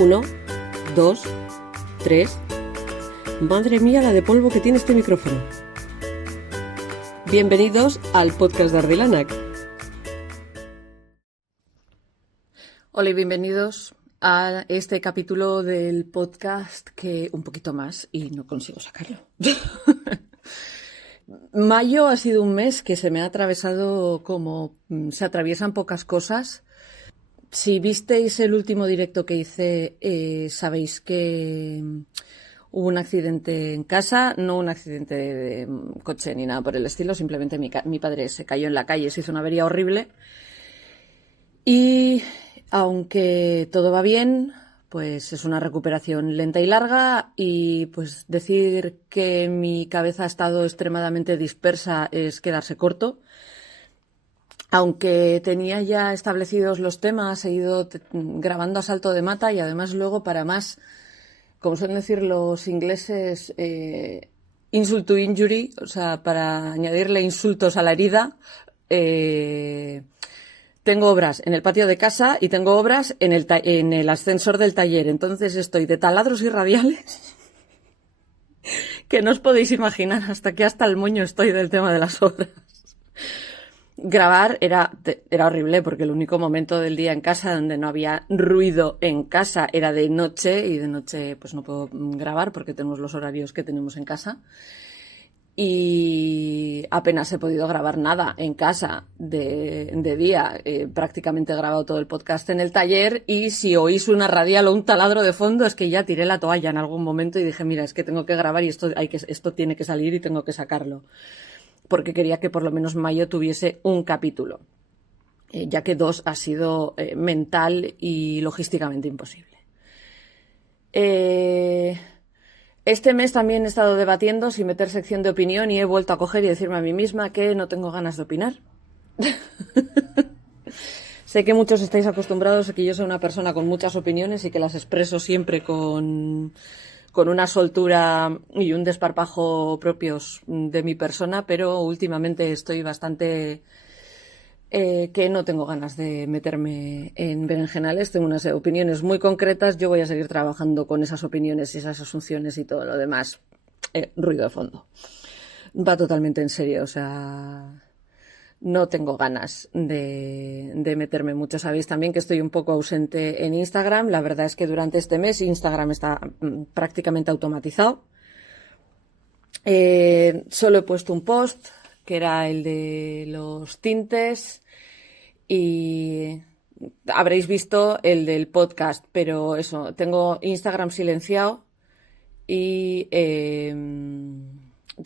1, 2, 3. Madre mía, la de polvo que tiene este micrófono. Bienvenidos al podcast de Ardilanac. Hola y bienvenidos a este capítulo del podcast que un poquito más y no consigo sacarlo. Mayo ha sido un mes que se me ha atravesado como se atraviesan pocas cosas. Si visteis el último directo que hice, sabéis que hubo un accidente en casa, no un accidente de coche ni nada por el estilo, simplemente mi padre se cayó en la calle, se hizo una avería horrible. Y aunque todo va bien, pues es una recuperación lenta y larga, y pues decir que mi cabeza ha estado extremadamente dispersa es quedarse corto. Aunque tenía ya establecidos los temas, he ido grabando a salto de mata y además luego para más, como suelen decir los ingleses, insult to injury, o sea, para añadirle insultos a la herida, tengo obras en el patio de casa y tengo obras en el ascensor del taller. Entonces estoy de taladros y radiales que no os podéis imaginar hasta el moño estoy del tema de las obras. Grabar era horrible porque el único momento del día en casa donde no había ruido en casa era de noche, y de noche pues no puedo grabar porque tenemos los horarios que tenemos en casa, y apenas he podido grabar nada en casa de día. Prácticamente he grabado todo el podcast en el taller, y si oís una radial o un taladro de fondo es que ya tiré la toalla en algún momento y dije, mira, es que tengo que grabar y esto tiene que salir y tengo que sacarlo, porque quería que por lo menos mayo tuviese un capítulo, ya que 2 ha sido mental y logísticamente imposible. Este mes también he estado debatiendo si meter sección de opinión y he vuelto a coger y decirme a mí misma que no tengo ganas de opinar. Sé que muchos estáis acostumbrados a que yo soy una persona con muchas opiniones y que las expreso siempre con una soltura y un desparpajo propios de mi persona, pero últimamente estoy bastante que no tengo ganas de meterme en berenjenales. Tengo unas opiniones muy concretas, yo voy a seguir trabajando con esas opiniones y esas asunciones y todo lo demás. Ruido de fondo. Va totalmente en serio, o sea, no tengo ganas de meterme mucho. Sabéis también que estoy un poco ausente en Instagram. La verdad es que durante este mes Instagram está prácticamente automatizado. Solo he puesto un post, que era el de los tintes, y habréis visto el del podcast, pero eso, tengo Instagram silenciado y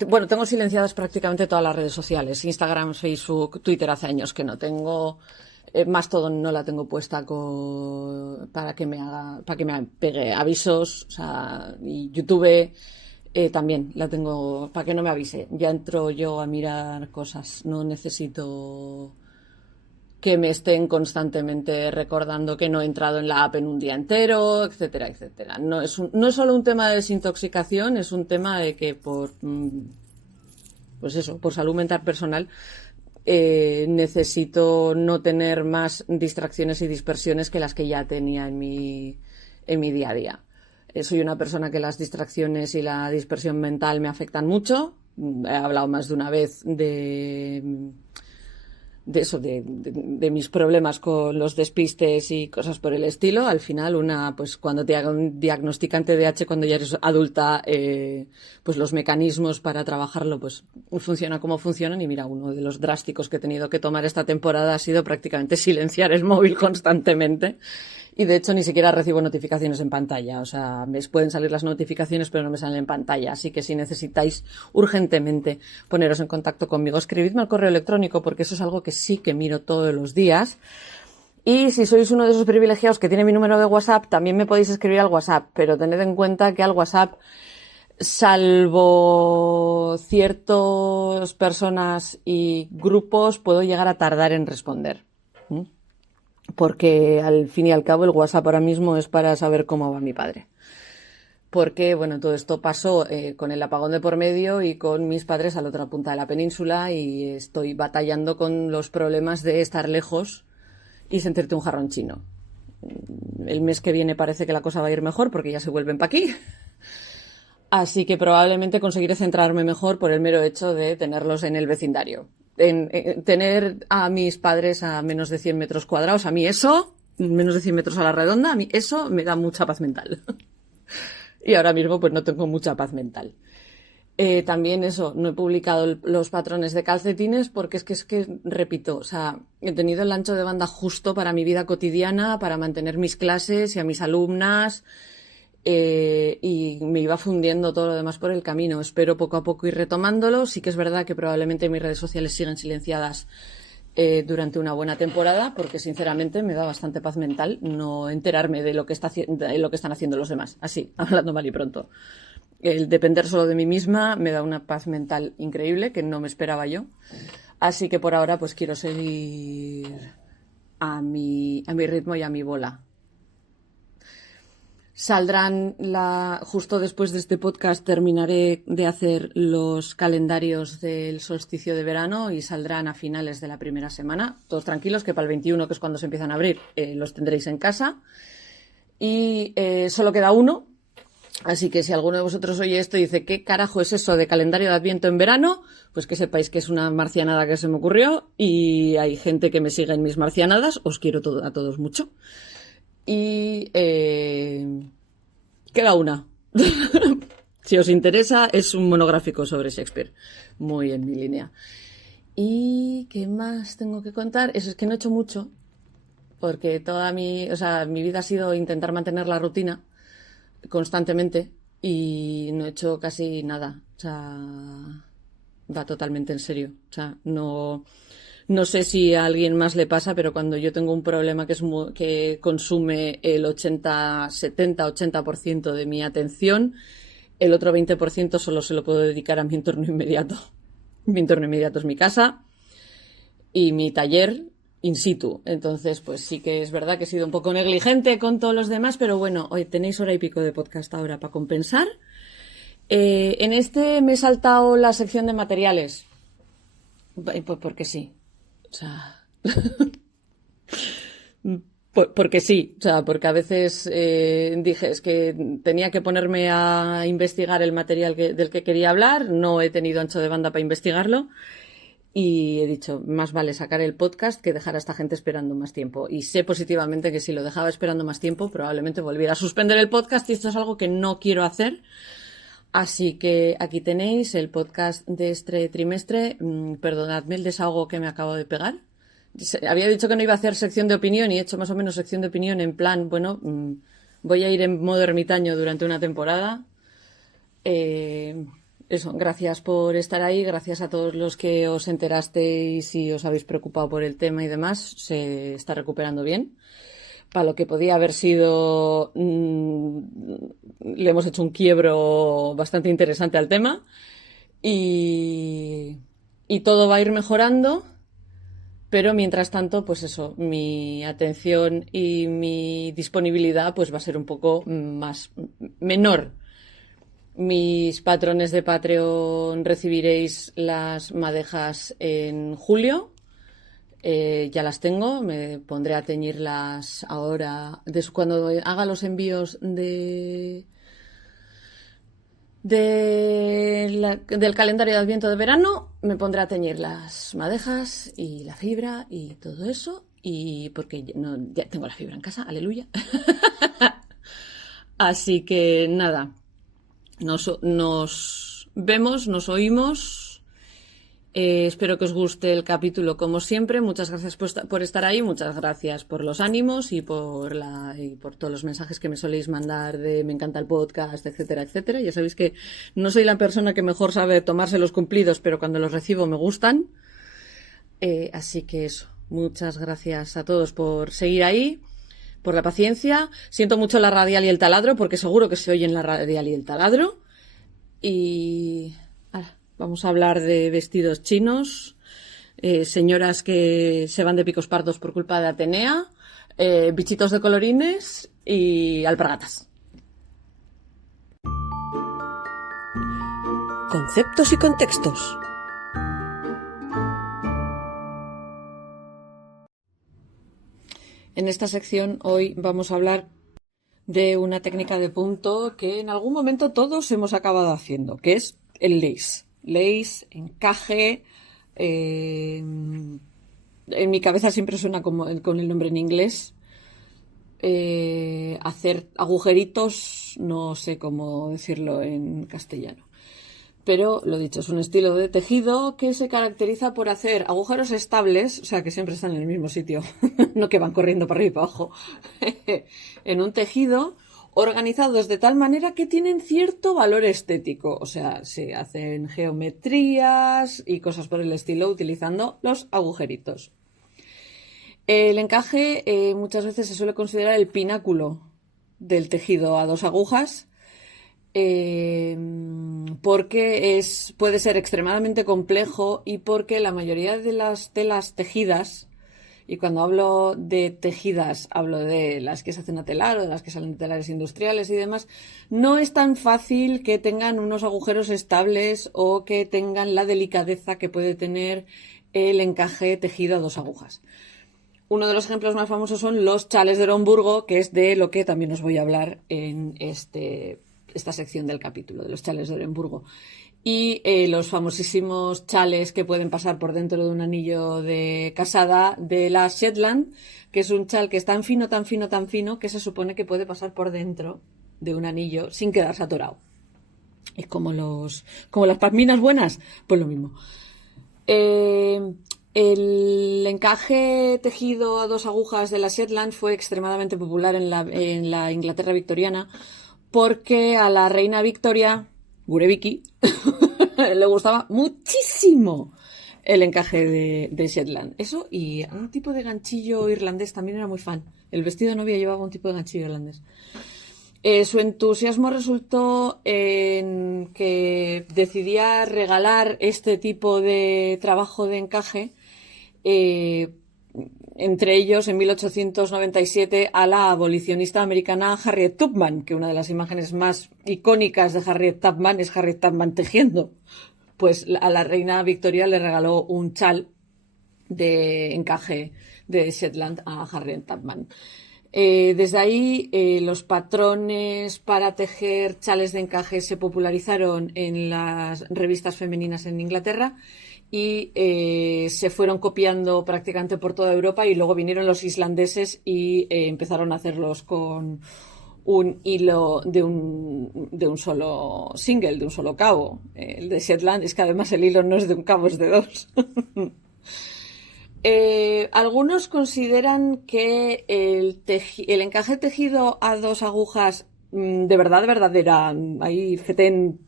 bueno, tengo silenciadas prácticamente todas las redes sociales. Instagram, Facebook, Twitter hace años que no tengo. Mastodon no la tengo puesta para que me pegue avisos. O sea, y YouTube también la tengo para que no me avise. Ya entro yo a mirar cosas. No necesito que me estén constantemente recordando que no he entrado en la app en un día entero, etcétera, etcétera. No es solo un tema de desintoxicación, es un tema de que por salud mental personal, necesito no tener más distracciones y dispersiones que las que ya tenía en mi día a día. Soy una persona que las distracciones y la dispersión mental me afectan mucho. He hablado más de una vez de mis problemas con los despistes y cosas por el estilo. Al final, pues cuando te diagnostican TDAH cuando ya eres adulta, pues los mecanismos para trabajarlo pues funcionan como funcionan. Y mira, uno de los drásticos que he tenido que tomar esta temporada ha sido prácticamente silenciar el móvil constantemente. Y de hecho ni siquiera recibo notificaciones en pantalla. O sea, me pueden salir las notificaciones pero no me salen en pantalla. Así que si necesitáis urgentemente poneros en contacto conmigo, escribidme al correo electrónico, porque eso es algo que sí que miro todos los días. Y si sois uno de esos privilegiados que tiene mi número de WhatsApp, también me podéis escribir al WhatsApp. Pero tened en cuenta que al WhatsApp, salvo ciertas personas y grupos, puedo llegar a tardar en responder. Porque al fin y al cabo el WhatsApp ahora mismo es para saber cómo va mi padre. Porque, bueno, todo esto pasó con el apagón de por medio y con mis padres a la otra punta de la península, y estoy batallando con los problemas de estar lejos y sentirte un jarrón chino. el mes que viene parece que la cosa va a ir mejor porque ya se vuelven para aquí. Así que probablemente conseguiré centrarme mejor por el mero hecho de tenerlos en el vecindario. En tener a mis padres a menos de 100 metros cuadrados, a mí eso, menos de 100 metros a la redonda, a mí eso me da mucha paz mental. Y ahora mismo pues no tengo mucha paz mental. También eso, no he publicado los patrones de calcetines porque es que, repito, o sea, he tenido el ancho de banda justo para mi vida cotidiana, para mantener mis clases y a mis alumnas, y me iba fundiendo todo lo demás por el camino. Espero poco a poco ir retomándolo. Sí que es verdad que probablemente mis redes sociales siguen silenciadas durante una buena temporada, porque sinceramente me da bastante paz mental no enterarme de lo que están haciendo los demás. Así, hablando mal y pronto. El depender solo de mí misma me da una paz mental increíble que no me esperaba yo. Así que por ahora pues quiero seguir a mi ritmo y a mi bola. Saldrán justo después de este podcast terminaré de hacer los calendarios del solsticio de verano y saldrán a finales de la primera semana. Todos tranquilos que para el 21, que es cuando se empiezan a abrir, los tendréis en casa. Y solo queda uno. Así que si alguno de vosotros oye esto y dice, ¿qué carajo es eso de calendario de Adviento en verano? Pues que sepáis que es una marcianada que se me ocurrió y hay gente que me sigue en mis marcianadas. Os quiero a todos mucho. Y queda una. Si os interesa, es un monográfico sobre Shakespeare. Muy en mi línea. ¿Y qué más tengo que contar? Eso es que no he hecho mucho. Porque mi vida ha sido intentar mantener la rutina constantemente y no he hecho casi nada. O sea, va totalmente en serio. O sea, no sé si a alguien más le pasa, pero cuando yo tengo un problema que consume el 70-80% de mi atención, el otro 20% solo se lo puedo dedicar a mi entorno inmediato. Mi entorno inmediato es mi casa y mi taller in situ. Entonces, pues sí que es verdad que he sido un poco negligente con todos los demás, pero bueno, hoy tenéis hora y pico de podcast ahora para compensar. En este me he saltado la sección de materiales. Pues porque sí. O sea, porque sí, o sea, porque a veces dije, es que tenía que ponerme a investigar el material del que quería hablar, no he tenido ancho de banda para investigarlo y he dicho, más vale sacar el podcast que dejar a esta gente esperando más tiempo. Y sé positivamente que si lo dejaba esperando más tiempo, probablemente volviera a suspender el podcast y esto es algo que no quiero hacer. Así que aquí tenéis el podcast de este trimestre. Perdonadme el desahogo que me acabo de pegar. Había dicho que no iba a hacer sección de opinión y he hecho más o menos sección de opinión en plan, bueno, voy a ir en modo ermitaño durante una temporada. Eso, gracias por estar ahí, gracias a todos los que os enterasteis y os habéis preocupado por el tema y demás. Se está recuperando bien. Para lo que podía haber sido, le hemos hecho un quiebro bastante interesante al tema y todo va a ir mejorando. Pero mientras tanto, pues eso, mi atención y mi disponibilidad pues va a ser un poco menor. Mis patrones de Patreon recibiréis las madejas en julio. Ya las tengo, me pondré a teñirlas ahora, cuando haga los envíos del calendario de Adviento de verano, me pondré a teñir las madejas y la fibra y todo eso, y porque ya tengo la fibra en casa, aleluya. Así que nada, nos vemos, nos oímos. Espero que os guste el capítulo como siempre. Muchas gracias por estar ahí, muchas gracias por los ánimos y por todos los mensajes que me soléis mandar de me encanta el podcast, etcétera, etcétera. Ya sabéis que no soy la persona que mejor sabe tomarse los cumplidos, pero cuando los recibo me gustan. Así que eso, muchas gracias a todos por seguir ahí, por la paciencia. Siento mucho la radial y el taladro, porque seguro que se oyen la radial y el taladro. Y vamos a hablar de vestidos chinos, señoras que se van de picos pardos por culpa de Atenea, bichitos de colorines y alpargatas. Conceptos y contextos. En esta sección hoy vamos a hablar de una técnica de punto que en algún momento todos hemos acabado haciendo, que es el lace. Lace, encaje. En mi cabeza siempre suena con el nombre en inglés. Hacer agujeritos, no sé cómo decirlo en castellano. Pero, lo dicho, es un estilo de tejido que se caracteriza por hacer agujeros estables, o sea, que siempre están en el mismo sitio, no que van corriendo para arriba y para abajo, en un tejido organizados de tal manera que tienen cierto valor estético. O sea, se hacen geometrías y cosas por el estilo utilizando los agujeritos. El encaje muchas veces se suele considerar el pináculo del tejido a dos agujas, porque puede ser extremadamente complejo y porque la mayoría de las telas tejidas, y cuando hablo de tejidas hablo de las que se hacen a telar o de las que salen de telares industriales y demás, no es tan fácil que tengan unos agujeros estables o que tengan la delicadeza que puede tener el encaje tejido a dos agujas. Uno de los ejemplos más famosos son los chales de Orenburgo, que es de lo que también os voy a hablar en esta sección del capítulo, de los chales de Orenburgo. Y los famosísimos chales que pueden pasar por dentro de un anillo de casada de la Shetland, que es un chal que es tan fino, tan fino, tan fino, que se supone que puede pasar por dentro de un anillo sin quedarse atorado. Es como las pasminas buenas, pues lo mismo. El encaje tejido a dos agujas de la Shetland fue extremadamente popular en la Inglaterra victoriana, porque a la reina Victoria, Gureviki, le gustaba muchísimo el encaje de Shetland. Eso, y un tipo de ganchillo irlandés también era muy fan. El vestido de novia llevaba un tipo de ganchillo irlandés. Su entusiasmo resultó en que decidía regalar este tipo de trabajo de encaje, entre ellos en 1897 a la abolicionista americana Harriet Tubman, que una de las imágenes más icónicas de Harriet Tubman es Harriet Tubman tejiendo. Pues a la reina Victoria le regaló un chal de encaje de Shetland a Harriet Tubman. Desde ahí los patrones para tejer chales de encaje se popularizaron en las revistas femeninas en Inglaterra y se fueron copiando prácticamente por toda Europa, y luego vinieron los islandeses y empezaron a hacerlos con un hilo de un solo single, de un solo cabo. El de Shetland es que además el hilo no es de un cabo, es de dos. Algunos consideran que el encaje tejido a dos agujas de verdadera, ahí fetén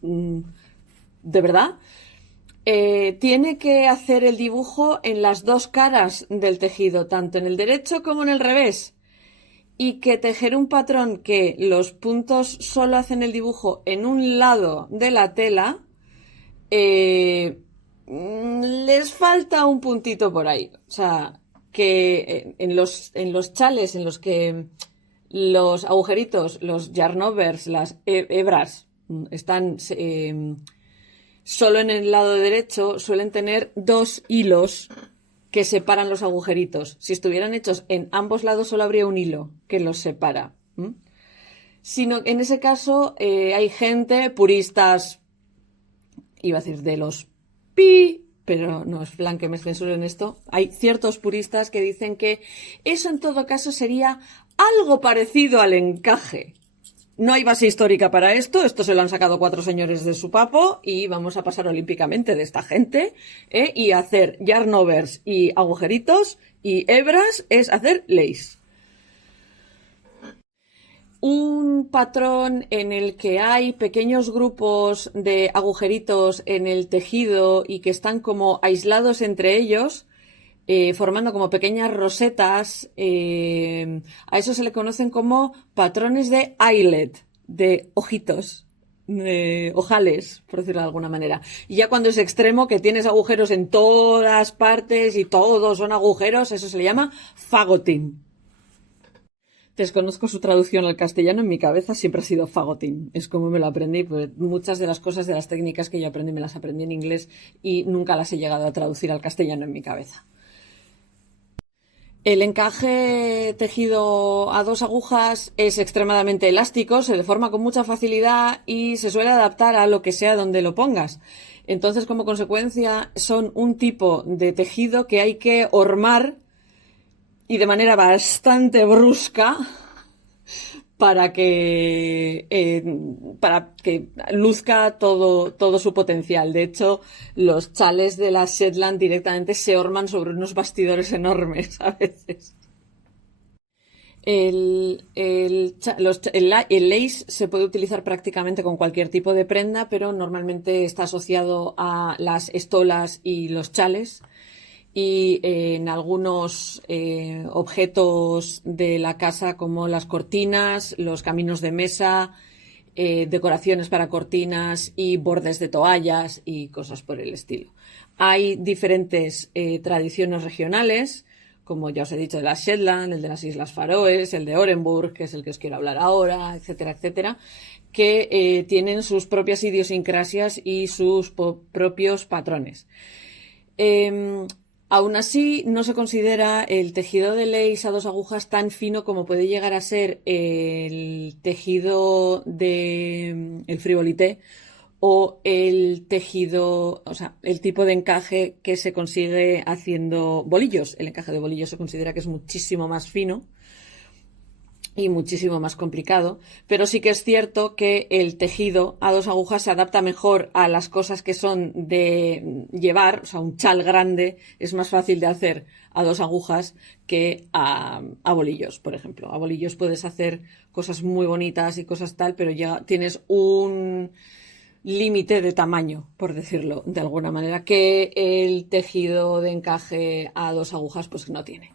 de verdad, tiene que hacer el dibujo en las dos caras del tejido, tanto en el derecho como en el revés, y que tejer un patrón que los puntos solo hacen el dibujo en un lado de la tela, les falta un puntito por ahí. O sea, que en los chales en los que los agujeritos, los yarnovers, las hebras están solo en el lado derecho, suelen tener dos hilos que separan los agujeritos. Si estuvieran hechos en ambos lados, solo habría un hilo que los separa. Sino en ese caso hay gente, puristas, iba a decir de los pero no es plan que me censuren esto. Hay ciertos puristas que dicen que eso en todo caso sería algo parecido al encaje. No hay base histórica para esto se lo han sacado 4 señores de su papo y vamos a pasar olímpicamente de esta gente, y hacer yarnovers y agujeritos y hebras es hacer lace. Un patrón en el que hay pequeños grupos de agujeritos en el tejido y que están como aislados entre ellos, formando como pequeñas rosetas, a eso se le conocen como patrones de eyelet, de ojitos, de ojales, por decirlo de alguna manera. Y ya cuando es extremo, que tienes agujeros en todas partes y todos son agujeros, eso se le llama fagoting. Desconozco su traducción al castellano, en mi cabeza siempre ha sido fagoting. Es como me lo aprendí, pues muchas de las cosas, de las técnicas que yo aprendí, me las aprendí en inglés y nunca las he llegado a traducir al castellano en mi cabeza. El encaje tejido a 2 agujas es extremadamente elástico, se deforma con mucha facilidad y se suele adaptar a lo que sea donde lo pongas. Entonces, como consecuencia, son un tipo de tejido que hay que hormar y de manera bastante brusca para que luzca todo su potencial. De hecho, los chales de la Shetland directamente se horman sobre unos bastidores enormes a veces. El lace se puede utilizar prácticamente con cualquier tipo de prenda, pero normalmente está asociado a las estolas y los chales. Y en algunos objetos de la casa, como las cortinas, los caminos de mesa, decoraciones para cortinas y bordes de toallas y cosas por el estilo. Hay diferentes tradiciones regionales, como ya os he dicho, de las Shetland, el de las Islas Faroes, el de Orenburg, que es el que os quiero hablar ahora, etcétera, etcétera, que tienen sus propias idiosincrasias y sus propios patrones. Aún así, no se considera el tejido de lace a 2 agujas tan fino como puede llegar a ser el tejido de el frivolité o el tejido, o sea, el tipo de encaje que se consigue haciendo bolillos. El encaje de bolillos se considera que es muchísimo más fino y muchísimo más complicado, pero sí que es cierto que el tejido a 2 agujas se adapta mejor a las cosas que son de llevar, o sea, un chal grande es más fácil de hacer a 2 agujas que a bolillos, por ejemplo. A bolillos puedes hacer cosas muy bonitas y cosas tal, pero ya tienes un límite de tamaño, por decirlo de alguna manera, que el tejido de encaje a 2 agujas pues no tiene.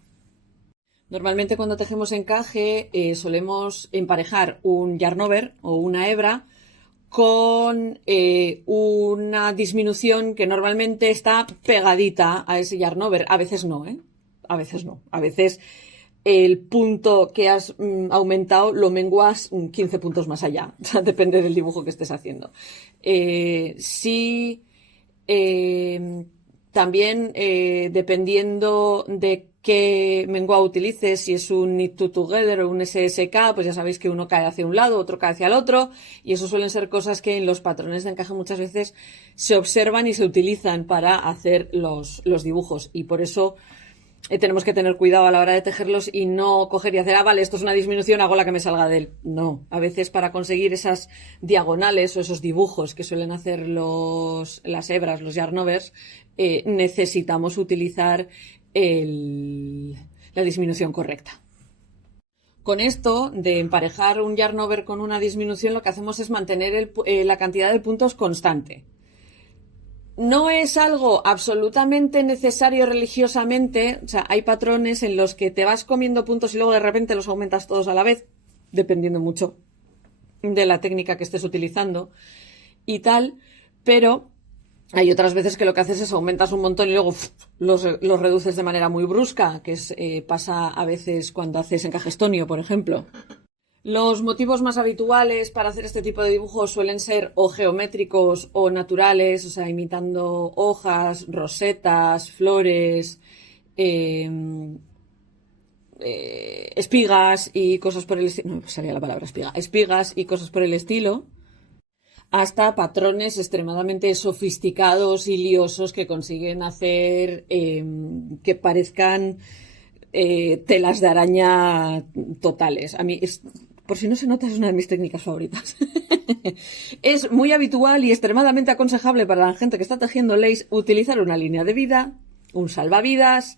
Normalmente cuando tejemos encaje solemos emparejar un yarn over o una hebra con una disminución que normalmente está pegadita a ese yarn over. A veces no, A veces no. A veces el punto que has aumentado lo menguas 15 puntos más allá. O sea, depende del dibujo que estés haciendo. También dependiendo de qué mengua utilices, si es un Knit to Together o un SSK, pues ya sabéis que uno cae hacia un lado, otro cae hacia el otro, y eso suelen ser cosas que en los patrones de encaje muchas veces se observan y se utilizan para hacer los dibujos, y por eso tenemos que tener cuidado a la hora de tejerlos y no coger y hacer, vale, esto es una disminución, hago la que me salga de él. No, a veces para conseguir esas diagonales o esos dibujos que suelen hacer las hebras, los yarn overs, necesitamos utilizar la disminución correcta. Con esto de emparejar un yarn over con una disminución, lo que hacemos es mantener la cantidad de puntos constante. No es algo absolutamente necesario religiosamente, o sea, hay patrones en los que te vas comiendo puntos y luego de repente los aumentas todos a la vez, dependiendo mucho de la técnica que estés utilizando y tal, pero hay otras veces que lo que haces es aumentas un montón y luego los reduces de manera muy brusca, que pasa a veces cuando haces encaje estonio, por ejemplo. Los motivos más habituales para hacer este tipo de dibujos suelen ser o geométricos o naturales, o sea, imitando hojas, rosetas, flores, espigas y cosas por el estilo. No me salía la palabra espiga. Espigas y cosas por el estilo, hasta patrones extremadamente sofisticados y liosos que consiguen hacer que parezcan telas de araña totales. A mí, por si no se nota, es una de mis técnicas favoritas. Es muy habitual y extremadamente aconsejable para la gente que está tejiendo lace utilizar una línea de vida, un salvavidas,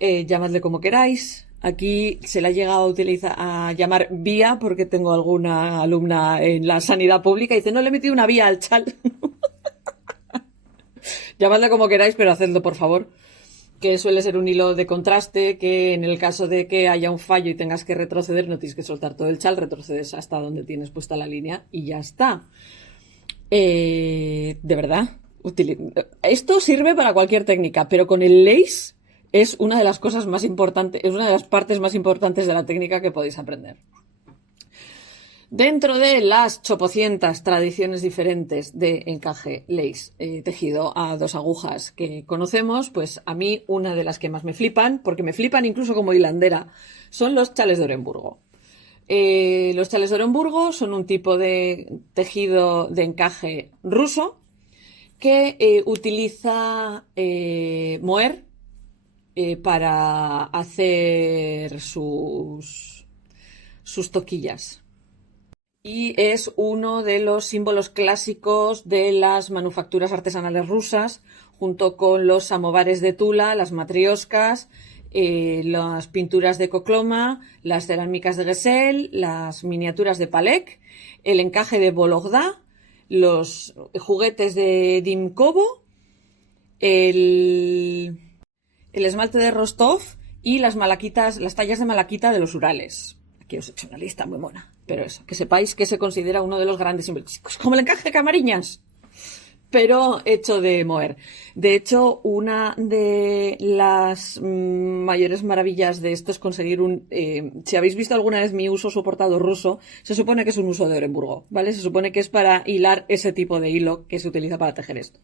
llamadle como queráis. Aquí se la ha llegado a llamar vía porque tengo alguna alumna en la sanidad pública y dice, no le he metido una vía al chal. Llamadle como queráis, pero hacedlo por favor. Que suele ser un hilo de contraste que en el caso de que haya un fallo y tengas que retroceder, no tienes que soltar todo el chal, retrocedes hasta donde tienes puesta la línea y ya está. De verdad, esto sirve para cualquier técnica, pero con el lace es una de las cosas más importantes, es una de las partes más importantes de la técnica que podéis aprender. Dentro de las chopocientas tradiciones diferentes de encaje lace tejido a 2 agujas que conocemos, pues a mí una de las que más me flipan, porque me flipan incluso como hilandera, son los chales de Oremburgo. Los chales de Oremburgo son un tipo de tejido de encaje ruso que utiliza moher para hacer sus toquillas. Y es uno de los símbolos clásicos de las manufacturas artesanales rusas, junto con los samovares de Tula, las matrioscas, las pinturas de Kokloma, las cerámicas de Gesell, las miniaturas de Palek, el encaje de Vologda, los juguetes de Dimkovo, el esmalte de Rostov y las tallas de malaquita de los Urales. Aquí os he hecho una lista muy mona, pero eso, que sepáis que se considera uno de los grandes símbolos, como el encaje de Camariñas, pero hecho de moher. De hecho, una de las mayores maravillas de esto es conseguir si habéis visto alguna vez mi uso soportado ruso, se supone que es un uso de Oremburgo, ¿vale? Se supone que es para hilar ese tipo de hilo que se utiliza para tejer esto.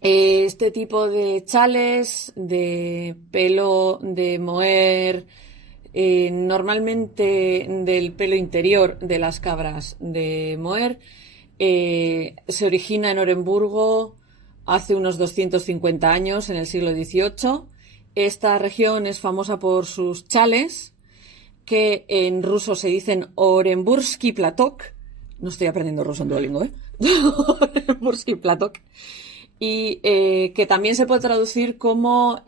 Este tipo de chales, de pelo de moher, normalmente del pelo interior de las cabras de moher, se origina en Oremburgo hace unos 250 años, en el siglo XVIII. Esta región es famosa por sus chales, que en ruso se dicen Orembursky Platok. No estoy aprendiendo ruso en Duolingo, Orembursky Platok. Y que también se puede traducir como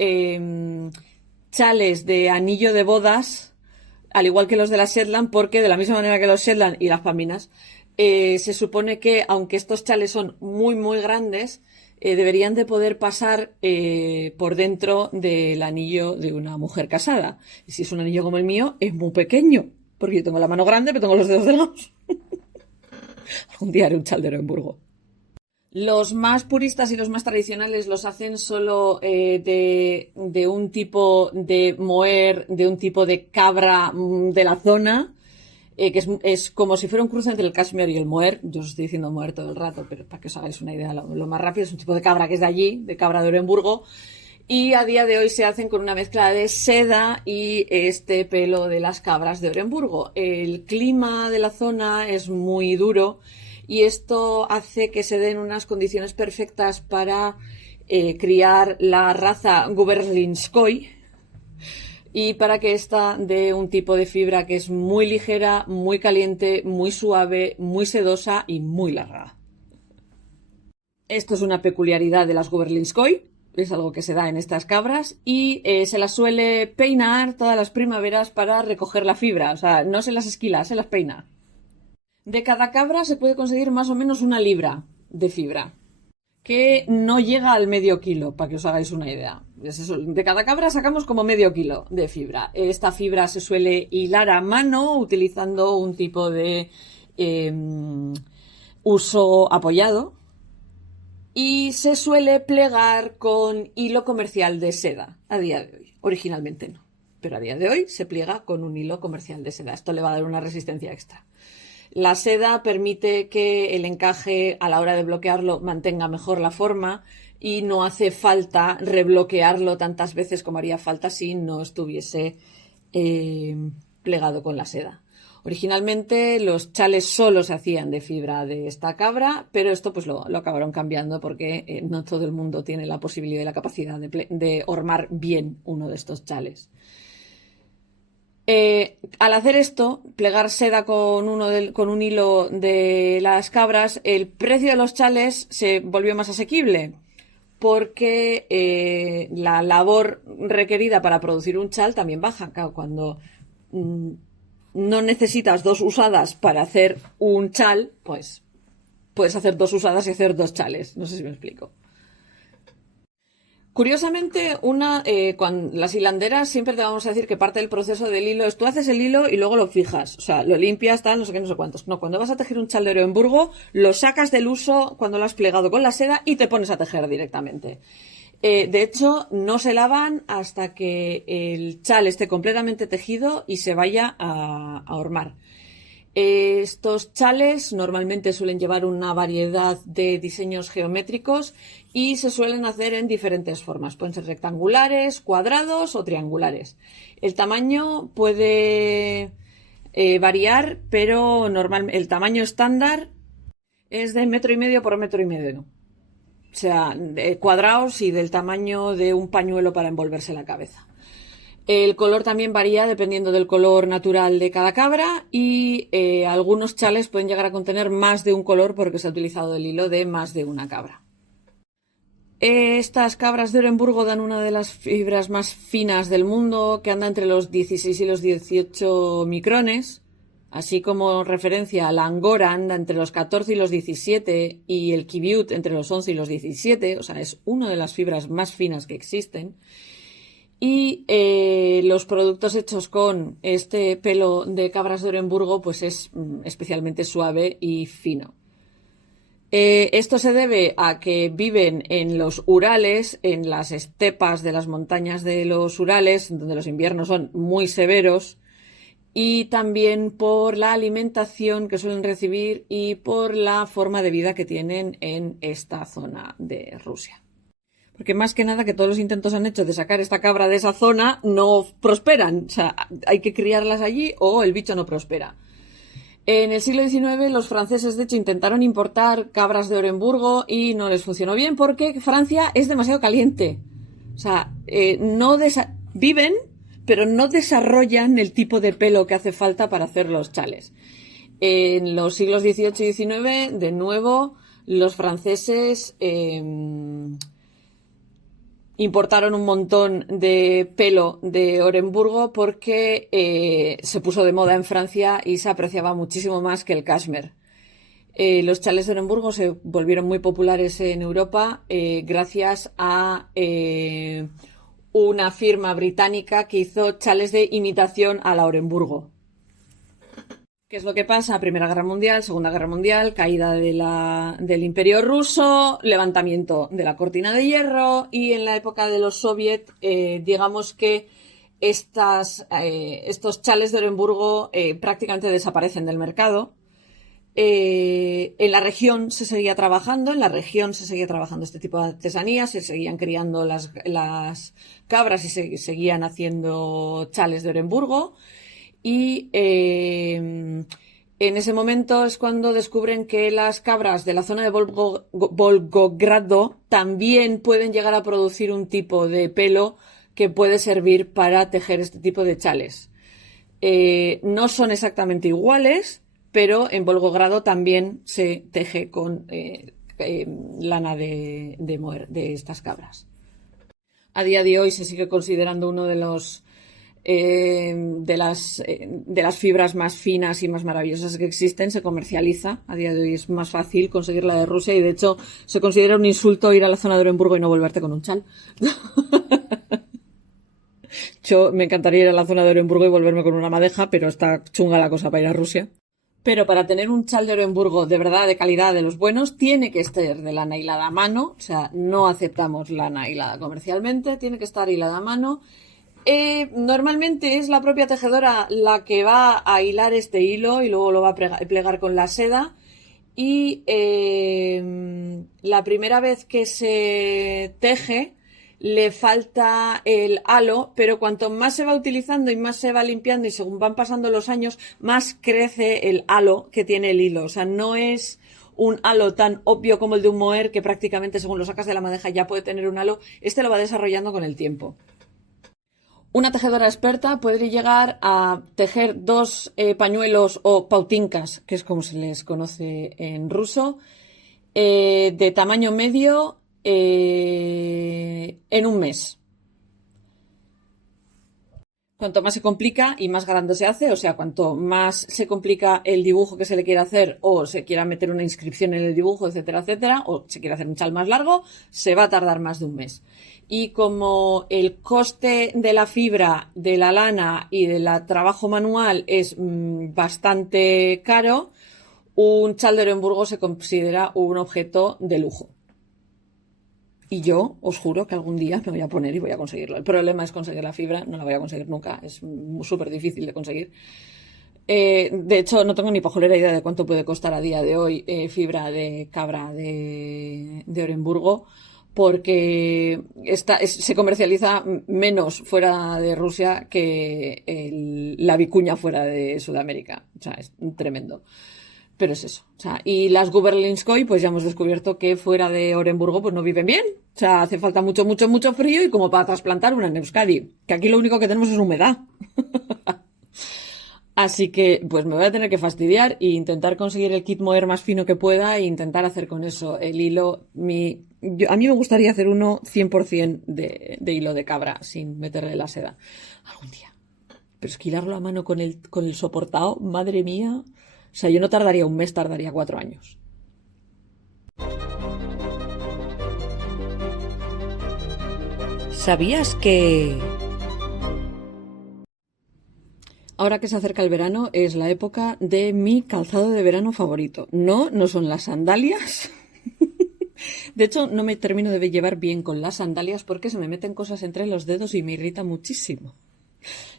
chales de anillo de bodas, al igual que los de las Shetland, porque de la misma manera que los Shetland y las paminas, se supone que, aunque estos chales son muy, muy grandes, deberían de poder pasar por dentro del anillo de una mujer casada. Y si es un anillo como el mío, es muy pequeño, porque yo tengo la mano grande, pero tengo los dedos delgados. Algún día haré un chal de Oremburgo. Los más puristas y los más tradicionales los hacen solo de un tipo de moher, de un tipo de cabra de la zona, que es como si fuera un cruce entre el cashmere y el moher. Yo os estoy diciendo moher todo el rato, pero para que os hagáis una idea lo más rápido, es un tipo de cabra que es de allí, de cabra de Oremburgo, y a día de hoy se hacen con una mezcla de seda y este pelo de las cabras de Oremburgo. El clima de la zona es muy duro, y esto hace que se den unas condiciones perfectas para criar la raza Guberlinskoy y para que esta dé un tipo de fibra que es muy ligera, muy caliente, muy suave, muy sedosa y muy larga. Esto es una peculiaridad de las Guberlinskoy, es algo que se da en estas cabras y se las suele peinar todas las primaveras para recoger la fibra, o sea, no se las esquila, se las peina. De cada cabra se puede conseguir más o menos 1 libra de fibra, que no llega al medio kilo, para que os hagáis una idea. De cada cabra sacamos como medio kilo de fibra. Esta fibra se suele hilar a mano utilizando un tipo de uso apoyado y se suele plegar con hilo comercial de seda a día de hoy. Originalmente no, pero a día de hoy se pliega con un hilo comercial de seda. Esto le va a dar una resistencia extra. La seda permite que el encaje, a la hora de bloquearlo, mantenga mejor la forma y no hace falta rebloquearlo tantas veces como haría falta si no estuviese plegado con la seda. Originalmente los chales solo se hacían de fibra de esta cabra, pero esto pues lo acabaron cambiando porque no todo el mundo tiene la posibilidad y la capacidad de hormar bien uno de estos chales. Al hacer esto, plegar seda con un hilo de las cabras, el precio de los chales se volvió más asequible porque la labor requerida para producir un chal también baja. Claro, cuando no necesitas 2 usadas para hacer un chal, pues puedes hacer 2 usadas y hacer 2 chales. No sé si me explico. Curiosamente, cuando las hilanderas siempre te vamos a decir que parte del proceso del hilo es tú haces el hilo y luego lo fijas, o sea, lo limpias, tal, no sé qué, no sé cuántos. No, cuando vas a tejer un chal de Oremburgo, lo sacas del uso cuando lo has plegado con la seda y te pones a tejer directamente. De hecho, no se lavan hasta que el chal esté completamente tejido y se vaya a hormar. Estos chales normalmente suelen llevar una variedad de diseños geométricos y se suelen hacer en diferentes formas. Pueden ser rectangulares, cuadrados o triangulares. El tamaño puede variar, pero el tamaño estándar es de 1,5 metros por 1,5 metros. O sea, cuadrados y del tamaño de un pañuelo para envolverse la cabeza. El color también varía dependiendo del color natural de cada cabra y algunos chales pueden llegar a contener más de un color porque se ha utilizado el hilo de más de una cabra. Estas cabras de Orenburgo dan una de las fibras más finas del mundo, que anda entre los 16 y los 18 micrones. Así como referencia, la Angora anda entre los 14 y los 17 y el Kibiut entre los 11 y los 17. O sea, es una de las fibras más finas que existen. Y los productos hechos con este pelo de cabras de Orenburgo pues es especialmente suave y fino. Esto se debe a que viven en los Urales, en las estepas de las montañas de los Urales, donde los inviernos son muy severos, y también por la alimentación que suelen recibir y por la forma de vida que tienen en esta zona de Rusia. Porque más que nada que todos los intentos han hecho de sacar esta cabra de esa zona no prosperan. O sea, hay que criarlas allí o el bicho no prospera. En el siglo XIX los franceses, de hecho, intentaron importar cabras de Orenburgo y no les funcionó bien porque Francia es demasiado caliente. O sea, viven, pero no desarrollan el tipo de pelo que hace falta para hacer los chales. En los siglos XVIII y XIX, de nuevo, los franceses importaron un montón de pelo de Orenburgo porque se puso de moda en Francia y se apreciaba muchísimo más que el cashmere. Los chales de Orenburgo se volvieron muy populares en Europa gracias a una firma británica que hizo chales de imitación a la Orenburgo. ¿Qué es lo que pasa? Primera Guerra Mundial, Segunda Guerra Mundial, caída del Imperio Ruso, levantamiento de la Cortina de Hierro y en la época de los soviets, digamos que estos chales de Orenburgo prácticamente desaparecen del mercado. En la región se seguía trabajando este tipo de artesanías, se seguían criando las cabras y se seguían haciendo chales de Orenburgo. Y en ese momento es cuando descubren que las cabras de la zona de Volgogrado también pueden llegar a producir un tipo de pelo que puede servir para tejer este tipo de chales. No son exactamente iguales, pero en Volgogrado también se teje con lana de estas cabras. A día de hoy se sigue considerando uno de las fibras más finas y más maravillosas que existen. Se comercializa. A día de hoy es más fácil conseguirla de Rusia y de hecho se considera un insulto ir a la zona de Orenburgo y no volverte con un chal. Yo me encantaría ir a la zona de Orenburgo y volverme con una madeja, pero está chunga la cosa para ir a Rusia. Pero para tener un chal de Orenburgo de verdad, de calidad, de los buenos, tiene que estar de lana hilada a mano. O sea, no aceptamos lana hilada comercialmente, tiene que estar hilada a mano. Normalmente es la propia tejedora la que va a hilar este hilo y luego lo va a plegar con la seda. Y la primera vez que se teje le falta el halo, pero cuanto más se va utilizando y más se va limpiando y según van pasando los años, más crece el halo que tiene el hilo. O sea, no es un halo tan obvio como el de un mohair que prácticamente según lo sacas de la madeja ya puede tener un halo. Este lo va desarrollando con el tiempo. Una tejedora experta puede llegar a tejer 2 pañuelos o pautinkas, que es como se les conoce en ruso, de tamaño medio en un mes. Cuanto más se complica y más grande se hace, o sea, cuanto más se complica el dibujo que se le quiere hacer o se quiera meter una inscripción en el dibujo, etcétera, etcétera, o se quiere hacer un chal más largo, se va a tardar más de un mes. Y como el coste de la fibra, de la lana y del trabajo manual es bastante caro, un chal de Orenburgo se considera un objeto de lujo. Y yo os juro que algún día me voy a poner y voy a conseguirlo. El problema es conseguir la fibra, no la voy a conseguir nunca, es súper difícil de conseguir. De hecho, no tengo ni pajolera idea de cuánto puede costar a día de hoy fibra de cabra de Orenburgo, porque se comercializa menos fuera de Rusia que la vicuña fuera de Sudamérica. O sea, es tremendo. Pero es eso. O sea, y las Guberlinskoy, pues ya hemos descubierto que fuera de Orenburgo pues no viven bien. O sea, hace falta mucho, mucho, mucho frío y como para trasplantar una en Euskadi. Que aquí lo único que tenemos es humedad. Así que, pues me voy a tener que fastidiar e intentar conseguir el kit mohair más fino que pueda e intentar hacer con eso el hilo. A mí me gustaría hacer uno 100% de hilo de cabra, sin meterle la seda. Algún día. Pero esquilarlo a mano con el soportado, madre mía. O sea, yo no tardaría un mes, tardaría 4 años. ¿Sabías que... Ahora que se acerca el verano, es la época de mi calzado de verano favorito. No son las sandalias. De hecho, no me termino de llevar bien con las sandalias porque se me meten cosas entre los dedos y me irrita muchísimo.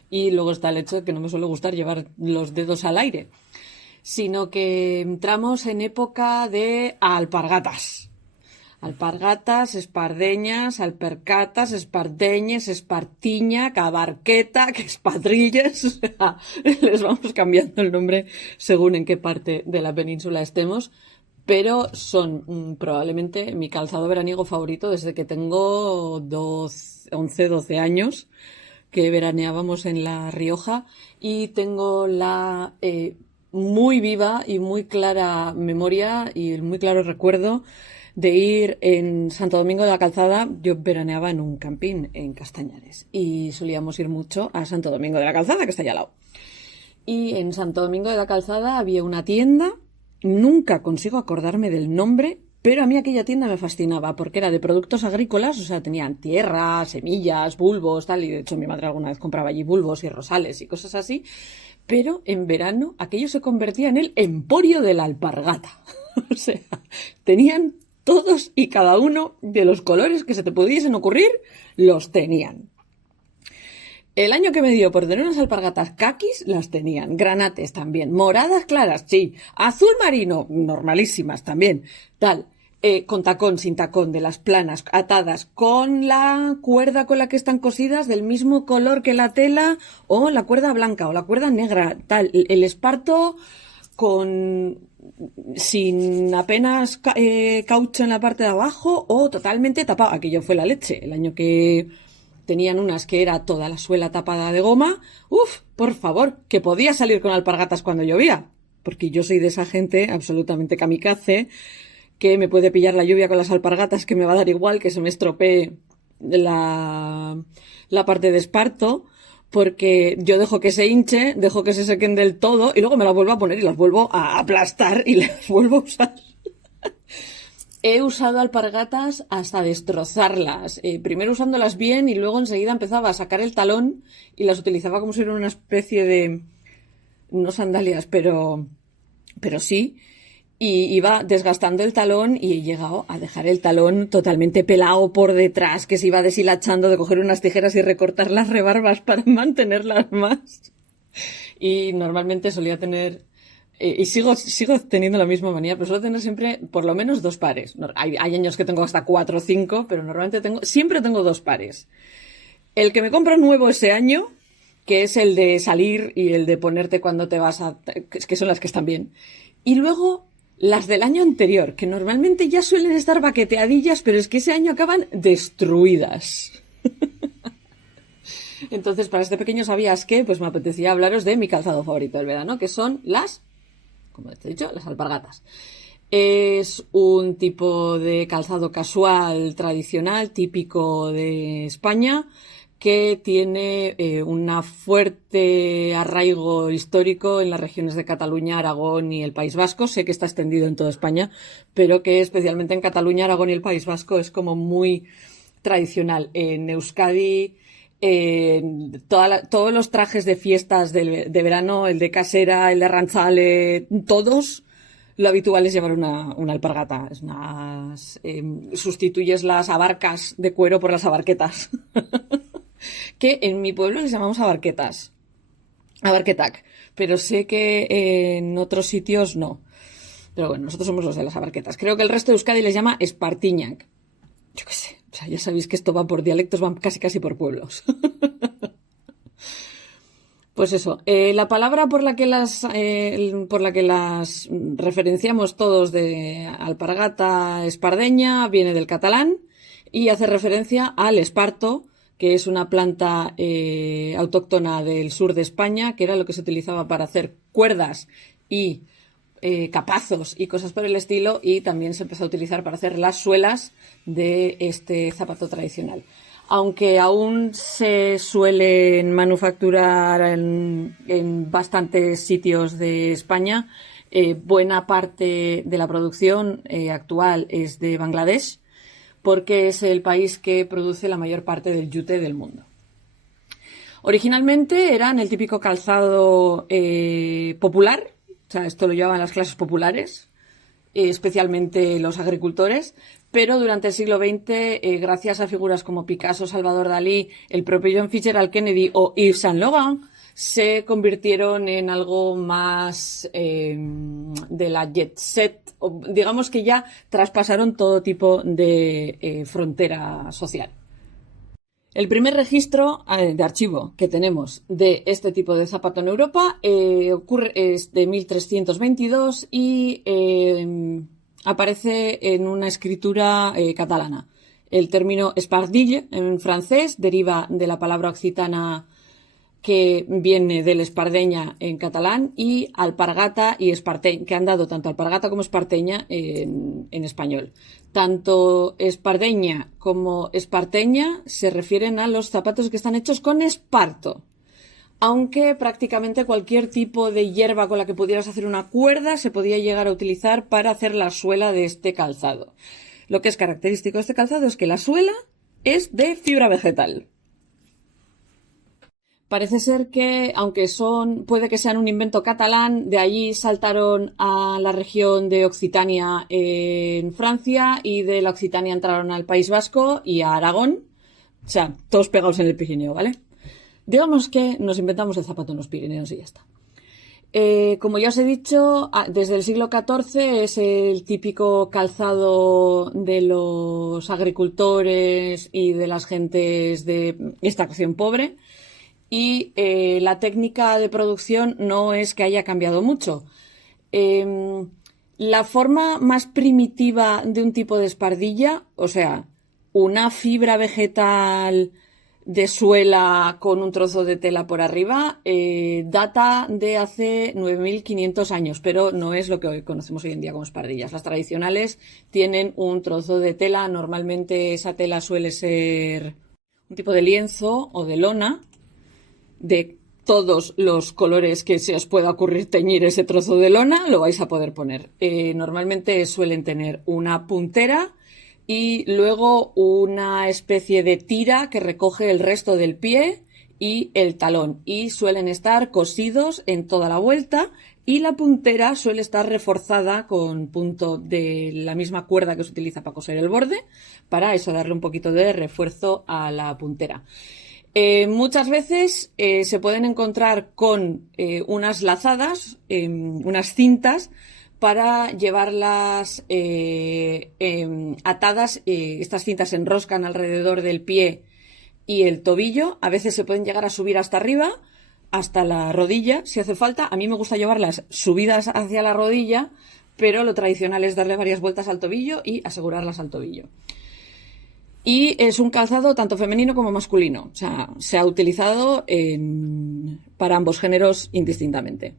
Y luego está el hecho de que no me suele gustar llevar los dedos al aire, sino que entramos en época de alpargatas. Alpargatas, espardeñas, alpercatas, espardeñes, espartiña, cabarqueta, que espadrilles. O sea, les vamos cambiando el nombre según en qué parte de la península estemos, pero son probablemente mi calzado veraniego favorito desde que tengo 11, 12 años, que veraneábamos en La Rioja, y tengo la muy viva y muy clara memoria y el muy claro recuerdo de ir en Santo Domingo de la Calzada. Yo veraneaba en un camping en Castañares y solíamos ir mucho a Santo Domingo de la Calzada, que está allá al lado. Y en Santo Domingo de la Calzada había una tienda, nunca consigo acordarme del nombre, pero a mí aquella tienda me fascinaba porque era de productos agrícolas, o sea, tenían tierra, semillas, bulbos, tal, y de hecho mi madre alguna vez compraba allí bulbos y rosales y cosas así, pero en verano aquello se convertía en el emporio de la alpargata. O sea, tenían todos y cada uno de los colores que se te pudiesen ocurrir, los tenían. El año que me dio por tener unas alpargatas caquis, las tenían. Granates también. Moradas claras, sí. Azul marino, normalísimas también. Tal. Con tacón, sin tacón, de las planas, atadas, con la cuerda con la que están cosidas, del mismo color que la tela, o la cuerda blanca, o la cuerda negra, tal. El esparto sin apenas caucho en la parte de abajo o totalmente tapado. Aquello fue la leche. El año que tenían unas que era toda la suela tapada de goma, por favor, que podía salir con alpargatas cuando llovía, porque yo soy de esa gente absolutamente kamikaze, que me puede pillar la lluvia con las alpargatas, que me va a dar igual que se me estropee la parte de esparto, porque yo dejo que se hinche, dejo que se sequen del todo y luego me las vuelvo a poner y las vuelvo a aplastar y las vuelvo a usar. He usado alpargatas hasta destrozarlas, primero usándolas bien y luego enseguida empezaba a sacar el talón y las utilizaba como si fuera una especie de, no sandalias, pero sí, y iba desgastando el talón y he llegado a dejar el talón totalmente pelado por detrás, que se iba deshilachando, de coger unas tijeras y recortar las rebarbas para mantenerlas más. Y normalmente solía tener, y sigo teniendo la misma manía, pero suelo tener siempre por lo menos 2 pares. Hay años que tengo hasta 4 o 5, pero normalmente siempre tengo 2 pares. El que me compro nuevo ese año, que es el de salir y el de ponerte cuando te vas que son las que están bien. Y luego las del año anterior, que normalmente ya suelen estar baqueteadillas, pero es que ese año acaban destruidas. Entonces, para este pequeño sabías que, pues me apetecía hablaros de mi calzado favorito del verano, que son como te he dicho, las alpargatas. Es un tipo de calzado casual tradicional, típico de España, que tiene un fuerte arraigo histórico en las regiones de Cataluña, Aragón y el País Vasco. Sé que está extendido en toda España, pero que especialmente en Cataluña, Aragón y el País Vasco es como muy tradicional. En Euskadi, todos los trajes de fiestas de verano, el de casera, el de arrantzale, todos, lo habitual es llevar una alpargata. Sustituyes las abarcas de cuero por las abarquetas. Que en mi pueblo les llamamos abarquetas. Abarquetac. pero sé que en otros sitios no. Pero bueno, nosotros somos los de las Abarquetas. Creo que el resto de Euskadi les llama Espartiñac. Yo qué sé, o sea, ya sabéis que esto va por dialectos, van casi por pueblos. Pues eso, la palabra por la que las referenciamos todos de alpargata espardeña viene del catalán y hace referencia al esparto, que es una planta autóctona del sur de España, que era lo que se utilizaba para hacer cuerdas y capazos y cosas por el estilo, y también se empezó a utilizar para hacer las suelas de este zapato tradicional. Aunque aún se suelen manufacturar en bastantes sitios de España, buena parte de la producción actual es de Bangladesh, porque es el país que produce la mayor parte del yute del mundo. Originalmente eran el típico calzado popular, o sea, esto lo llevaban las clases populares, especialmente los agricultores, pero durante el siglo XX, gracias a figuras como Picasso, Salvador Dalí, el propio John Fitzgerald Kennedy o Yves Saint Laurent, se convirtieron en algo más de la jet set, o digamos que ya traspasaron todo tipo de frontera social. El primer registro de archivo que tenemos de este tipo de zapato en Europa es de 1322 y aparece en una escritura catalana. El término espardille en francés deriva de la palabra occitana que viene del espardeña en catalán, y alpargata y esparteña, que han dado tanto alpargata como esparteña en español. Tanto espardeña como esparteña se refieren a los zapatos que están hechos con esparto, aunque prácticamente cualquier tipo de hierba con la que pudieras hacer una cuerda se podía llegar a utilizar para hacer la suela de este calzado. Lo que es característico de este calzado es que la suela es de fibra vegetal. Parece ser que, aunque puede que sean un invento catalán, de allí saltaron a la región de Occitania en Francia, y de la Occitania entraron al País Vasco y a Aragón. O sea, todos pegados en el Pirineo, ¿vale? Digamos que nos inventamos el zapato en los Pirineos y ya está. Como ya os he dicho, desde el siglo XIV es el típico calzado de los agricultores y de las gentes de extracción pobre. Y la técnica de producción no es que haya cambiado mucho. La forma más primitiva de un tipo de espardilla, o sea, una fibra vegetal de suela con un trozo de tela por arriba, data de hace 9.500 años, pero no es lo que hoy conocemos hoy en día como espardillas. Las tradicionales tienen un trozo de tela, normalmente esa tela suele ser un tipo de lienzo o de lona, de todos los colores que se os pueda ocurrir teñir ese trozo de lona, lo vais a poder poner. Normalmente suelen tener una puntera y luego una especie de tira que recoge el resto del pie y el talón, y suelen estar cosidos en toda la vuelta, y la puntera suele estar reforzada con punto de la misma cuerda que se utiliza para coser el borde, para eso darle un poquito de refuerzo a la puntera. Muchas veces se pueden encontrar con unas lazadas, unas cintas, para llevarlas atadas. Estas cintas se enroscan alrededor del pie y el tobillo. A veces se pueden llegar a subir hasta arriba, hasta la rodilla, si hace falta. A mí me gusta llevarlas subidas hacia la rodilla, pero lo tradicional es darle varias vueltas al tobillo y asegurarlas al tobillo. Y es un calzado tanto femenino como masculino. O sea, se ha utilizado para ambos géneros indistintamente.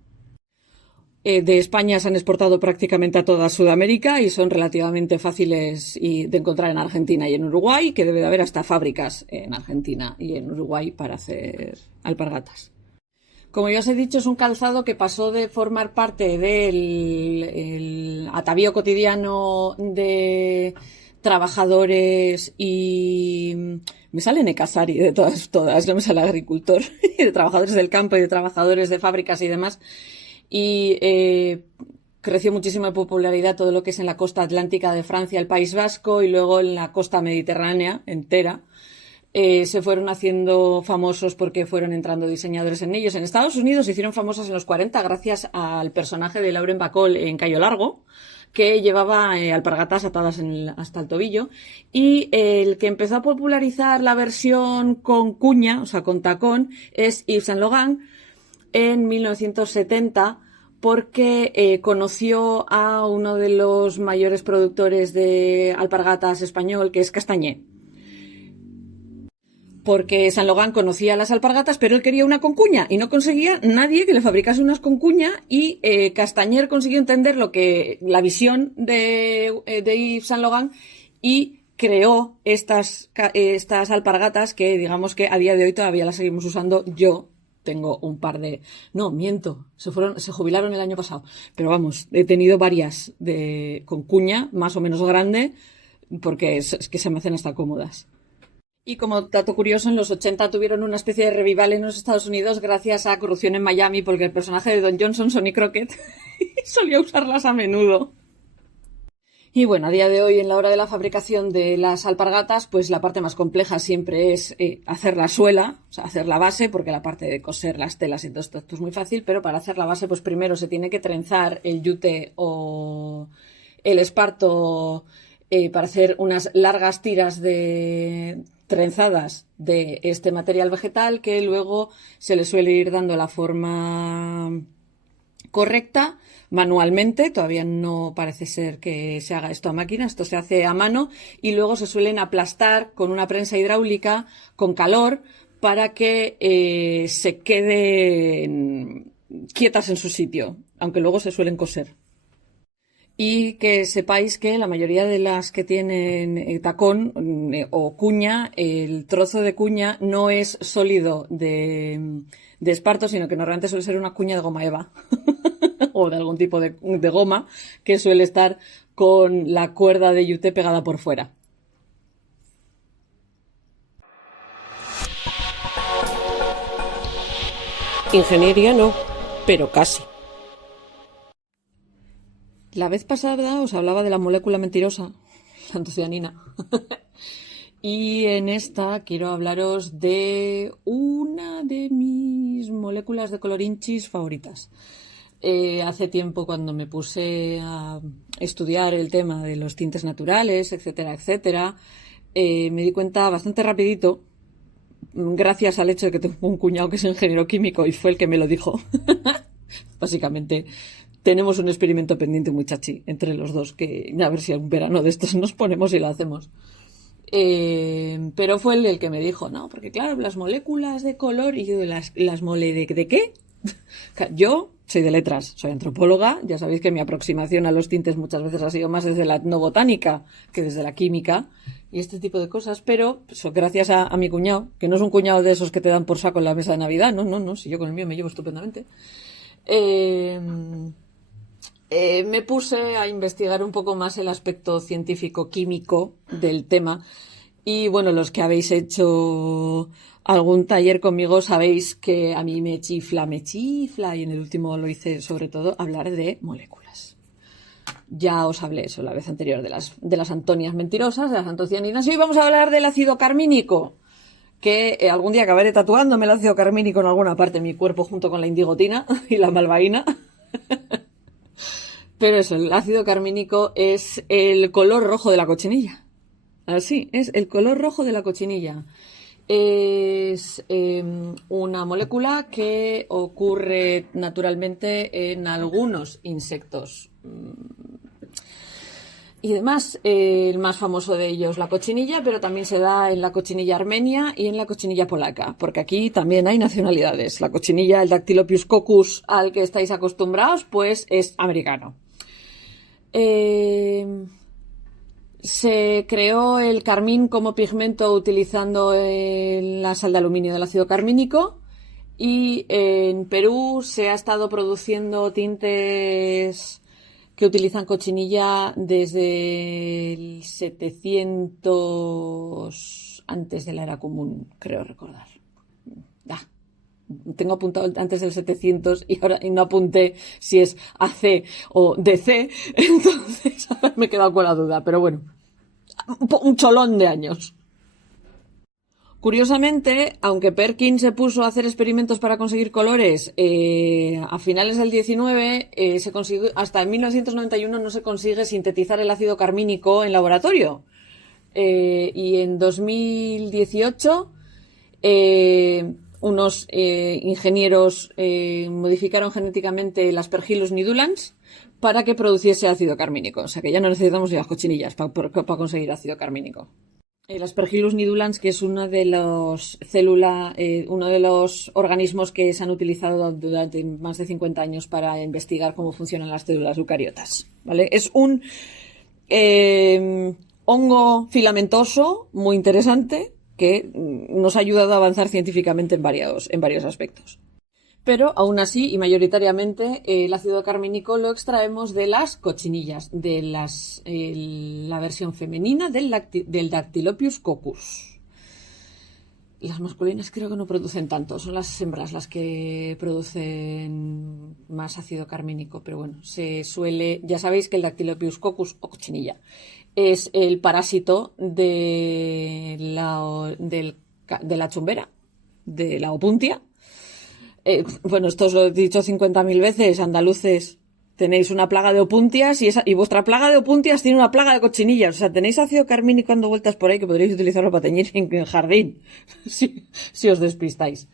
De España se han exportado prácticamente a toda Sudamérica y son relativamente fáciles de encontrar en Argentina y en Uruguay, que debe de haber hasta fábricas en Argentina y en Uruguay para hacer alpargatas. Como ya os he dicho, es un calzado que pasó de formar parte del atavío cotidiano de trabajadores y me sale Necasari de todas, no me sale agricultor, de trabajadores del campo y de trabajadores de fábricas y demás, y creció muchísimo en popularidad todo lo que es en la costa atlántica de Francia, el País Vasco, y luego en la costa mediterránea entera. se fueron haciendo famosos porque fueron entrando diseñadores en ellos. En Estados Unidos se hicieron famosas en los 40 gracias al personaje de Lauren Bacall en Cayo Largo, que llevaba alpargatas atadas hasta el tobillo, y el que empezó a popularizar la versión con cuña, o sea, con tacón, es Yves Saint Laurent en 1970, porque conoció a uno de los mayores productores de alpargatas español, que es Castañé. Porque Saint Laurent conocía las alpargatas, pero él quería una con cuña y no conseguía nadie que le fabricase unas con cuña, y Castañer consiguió entender la visión de Yves Saint Laurent y creó estas alpargatas que, digamos, que a día de hoy todavía las seguimos usando. Yo tengo un par de... No, miento, se jubilaron el año pasado, pero vamos, he tenido varias con cuña más o menos grande, porque es que se me hacen hasta cómodas. Y como dato curioso, en los 80 tuvieron una especie de revival en los Estados Unidos gracias a Corrupción en Miami, porque el personaje de Don Johnson, Sonny Crockett, solía usarlas a menudo. Y bueno, a día de hoy, en la hora de la fabricación de las alpargatas, pues la parte más compleja siempre es hacer la suela, o sea, hacer la base, porque la parte de coser las telas y todo esto es muy fácil, pero para hacer la base, pues primero se tiene que trenzar el yute o el esparto para hacer unas largas tiras trenzadas de este material vegetal, que luego se le suele ir dando la forma correcta manualmente. Todavía no parece ser que se haga esto a máquina, esto se hace a mano, y luego se suelen aplastar con una prensa hidráulica con calor para que se queden quietas en su sitio, aunque luego se suelen coser. Y que sepáis que la mayoría de las que tienen tacón o cuña, el trozo de cuña no es sólido de esparto, sino que normalmente suele ser una cuña de goma eva o de algún tipo de goma, que suele estar con la cuerda de yute pegada por fuera. Ingeniería no, pero casi. La vez pasada os hablaba de la molécula mentirosa, la antocianina. Y en esta quiero hablaros de una de mis moléculas de colorinchis favoritas. Hace tiempo, cuando me puse a estudiar el tema de los tintes naturales, etcétera, etcétera, me di cuenta bastante rapidito, gracias al hecho de que tengo un cuñado que es ingeniero químico y fue el que me lo dijo. Básicamente, tenemos un experimento pendiente muy chachi entre los dos, que a ver si un verano de estos nos ponemos y lo hacemos. Pero fue él el que me dijo, no, porque claro, las moléculas de color, y yo, ¿las mole de qué? Yo soy de letras, soy antropóloga, ya sabéis que mi aproximación a los tintes muchas veces ha sido más desde la etnobotánica que desde la química y este tipo de cosas, pero pues, gracias a mi cuñado, que no es un cuñado de esos que te dan por saco en la mesa de Navidad, no, si yo con el mío me llevo estupendamente, me puse a investigar un poco más el aspecto científico-químico del tema. Y bueno, los que habéis hecho algún taller conmigo sabéis que a mí me chifla, y en el último lo hice sobre todo, hablar de moléculas. Ya os hablé eso la vez anterior de las antonias mentirosas, de las antocianinas, y hoy vamos a hablar del ácido carmínico, que algún día acabaré tatuándome el ácido carmínico en alguna parte de mi cuerpo junto con la indigotina y la malvaína. Pero eso, el ácido carmínico es el color rojo de la cochinilla. Así, es el color rojo de la cochinilla. Es una molécula que ocurre naturalmente en algunos insectos. Y además, el más famoso de ellos, la cochinilla, pero también se da en la cochinilla armenia y en la cochinilla polaca, porque aquí también hay nacionalidades. La cochinilla, el Dactylopius coccus al que estáis acostumbrados, pues es americano. Se creó el carmín como pigmento utilizando la sal de aluminio del ácido carmínico, y en Perú se ha estado produciendo tintes que utilizan cochinilla desde el 700 antes de la era común, creo recordar. Tengo apuntado antes del 700 y ahora no apunté si es AC o DC, entonces me he quedado con la duda, pero bueno, un cholón de años. Curiosamente, aunque Perkin se puso a hacer experimentos para conseguir colores a finales del 19, se consiguió, hasta en 1991 no se consigue sintetizar el ácido carmínico en laboratorio. Y en 2018 unos ingenieros modificaron genéticamente el Aspergillus nidulans para que produciese ácido carmínico. O sea que ya no necesitamos ni las cochinillas para conseguir ácido carmínico. El Aspergillus nidulans, que es uno de los uno de los organismos que se han utilizado durante más de 50 años para investigar cómo funcionan las células eucariotas, ¿vale? Es un hongo filamentoso muy interesante que nos ha ayudado a avanzar científicamente en varios aspectos. Pero aún así y mayoritariamente el ácido carmínico lo extraemos de las cochinillas, de la versión femenina del Dactylopius coccus. Las masculinas creo que no producen tanto, son las hembras las que producen más ácido carmínico, pero bueno, ya sabéis que el Dactylopius coccus o cochinilla es el parásito de la chumbera, de la opuntia. Bueno, esto os lo he dicho 50.000 veces, andaluces, tenéis una plaga de opuntias y vuestra plaga de opuntias tiene una plaga de cochinillas. O sea, tenéis ácido carmínico dando vueltas por ahí que podréis utilizarlo para teñir en el jardín, si os despistáis.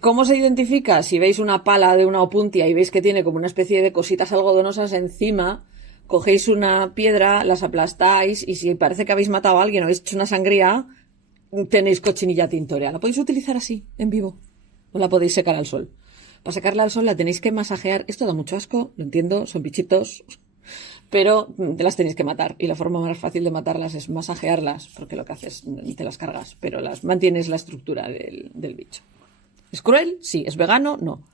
¿Cómo se identifica? Si veis una pala de una opuntia y veis que tiene como una especie de cositas algodonosas encima, cogéis una piedra, las aplastáis y si parece que habéis matado a alguien o habéis hecho una sangría, tenéis cochinilla tintorea. La podéis utilizar así, en vivo. O la podéis secar al sol. Para secarla al sol la tenéis que masajear. Esto da mucho asco, lo entiendo, son bichitos, pero te las tenéis que matar. Y la forma más fácil de matarlas es masajearlas, porque lo que haces te las cargas, pero las mantienes la estructura del bicho. ¿Es cruel? Sí. ¿Es vegano? No.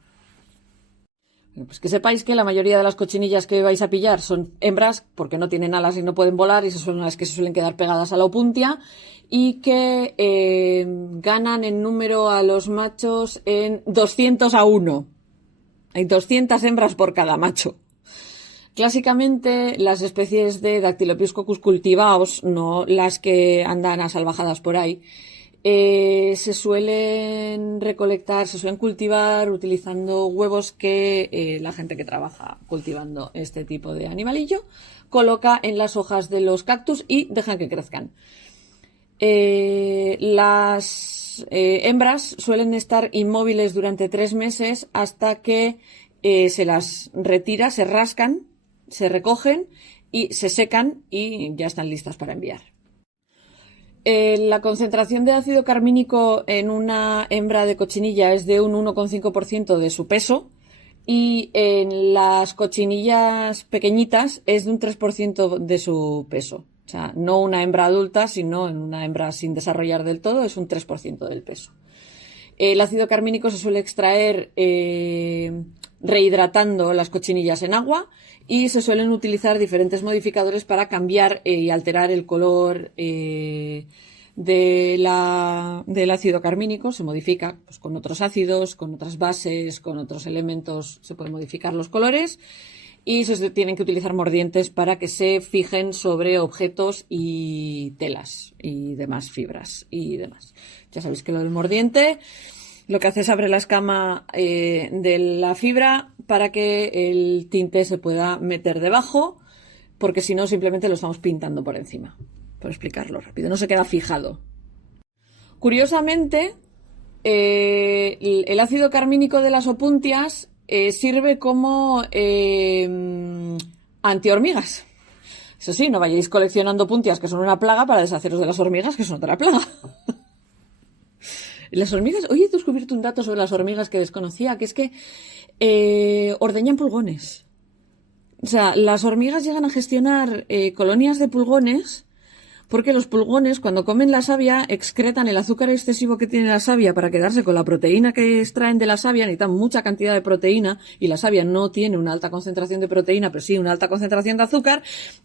Pues que sepáis que la mayoría de las cochinillas que vais a pillar son hembras, porque no tienen alas y no pueden volar, y son las que se suelen quedar pegadas a la opuntia, y que ganan en número a los machos en 200-1. Hay 200 hembras por cada macho. Clásicamente, las especies de Dactylopius coccus cultivados, no las que andan asalvajadas por ahí, se suelen cultivar utilizando huevos que la gente que trabaja cultivando este tipo de animalillo coloca en las hojas de los cactus y dejan que crezcan. Las hembras suelen estar inmóviles durante 3 meses hasta que se las retira, se rascan, se recogen y se secan y ya están listas para enviar. La concentración de ácido carmínico en una hembra de cochinilla es de un 1,5% de su peso y en las cochinillas pequeñitas es de un 3% de su peso. O sea, no una hembra adulta, sino en una hembra sin desarrollar del todo es un 3% del peso. El ácido carmínico se suele extraer rehidratando las cochinillas en agua y se suelen utilizar diferentes modificadores para cambiar y alterar el color del ácido carmínico. Se modifica pues, con otros ácidos, con otras bases, con otros elementos, se pueden modificar los colores y se tienen que utilizar mordientes para que se fijen sobre objetos y telas y demás fibras y demás. Ya sabéis que lo del mordiente lo que hace es abre la escama de la fibra para que el tinte se pueda meter debajo, porque si no simplemente lo estamos pintando por encima, por explicarlo rápido, no se queda fijado. Curiosamente, el ácido carmínico de las opuntias sirve como antihormigas. Eso sí, no vayáis coleccionando opuntias que son una plaga para deshaceros de las hormigas que son otra plaga. Las hormigas, hoy he descubierto un dato sobre las hormigas que desconocía, que es que ordeñan pulgones. O sea, las hormigas llegan a gestionar colonias de pulgones porque los pulgones, cuando comen la savia, excretan el azúcar excesivo que tiene la savia para quedarse con la proteína que extraen de la savia. Necesitan mucha cantidad de proteína y la savia no tiene una alta concentración de proteína, pero sí una alta concentración de azúcar.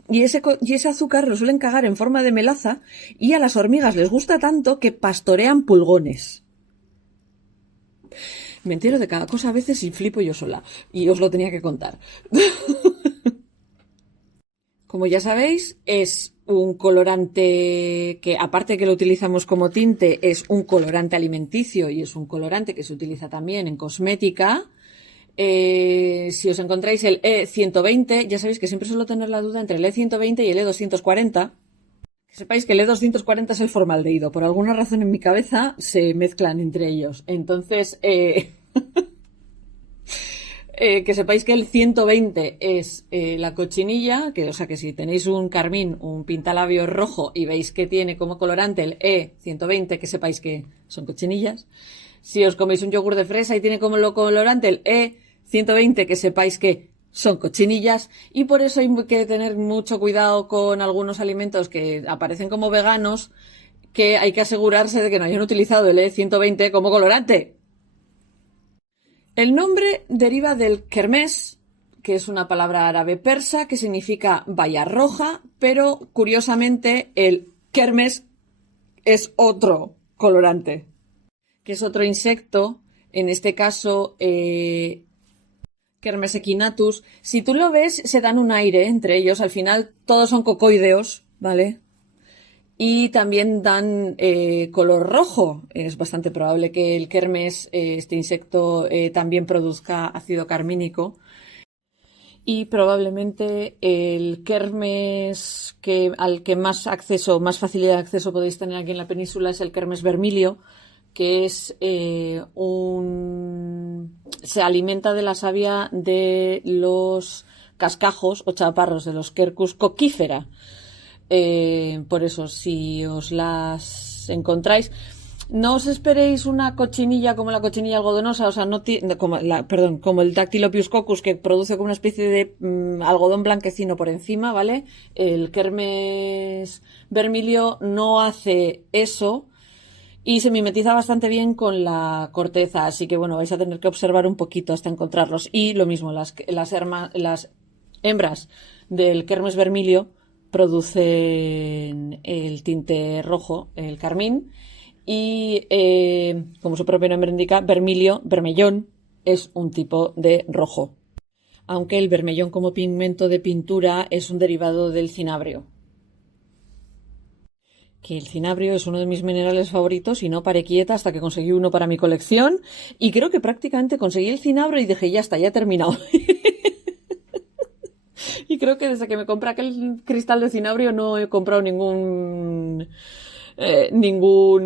Y ese azúcar lo suelen cagar en forma de melaza y a las hormigas les gusta tanto que pastorean pulgones. Me entero de cada cosa a veces y flipo yo sola. Y os lo tenía que contar. como ya sabéis, es un colorante que, aparte de que lo utilizamos como tinte, es un colorante alimenticio y es un colorante que se utiliza también en cosmética. Si os encontráis el E120, ya sabéis que siempre suelo tener la duda entre el E120 y el E240. Que sepáis que el E240 es el formaldehído. Por alguna razón en mi cabeza se mezclan entre ellos. Entonces, que sepáis que el 120 es la cochinilla, o sea que si tenéis un carmín, un pintalabios rojo y veis que tiene como colorante el E120, que sepáis que son cochinillas. Si os coméis un yogur de fresa y tiene como colorante el E120, que sepáis que son cochinillas. Y por eso hay que tener mucho cuidado con algunos alimentos que aparecen como veganos, que hay que asegurarse de que no hayan utilizado el E120 como colorante. El nombre deriva del kermés, que es una palabra árabe persa que significa valla roja, pero curiosamente el kermés es otro colorante, que es otro insecto, en este caso Kermes equinatus. Si tú lo ves, se dan un aire entre ellos, al final todos son cocoideos, ¿vale? Y también dan color rojo. Es bastante probable que el kermes, este insecto, también produzca ácido carmínico. Y probablemente el kermes al que más facilidad de acceso podéis tener aquí en la península es el kermes vermilio, que es se alimenta de la savia de los cascajos o chaparros de los Quercus coquífera. Por eso, si os las encontráis, no os esperéis una cochinilla como la cochinilla algodonosa, o sea, como el Dactylopius coccus, que produce como una especie de algodón blanquecino por encima, ¿vale? El kermes vermilio no hace eso y se mimetiza bastante bien con la corteza, así que bueno, vais a tener que observar un poquito hasta encontrarlos. Y lo mismo, las hembras del kermes vermilio producen el tinte rojo, el carmín, y como su propio nombre indica, vermellón, es un tipo de rojo. Aunque el vermellón como pigmento de pintura es un derivado del cinabrio. Que el cinabrio es uno de mis minerales favoritos y no paré quieta hasta que conseguí uno para mi colección. Y creo que prácticamente conseguí el cinabrio y dije, ya está, ya he terminado. Y creo que desde que me compré aquel cristal de cinabrio no he comprado ningún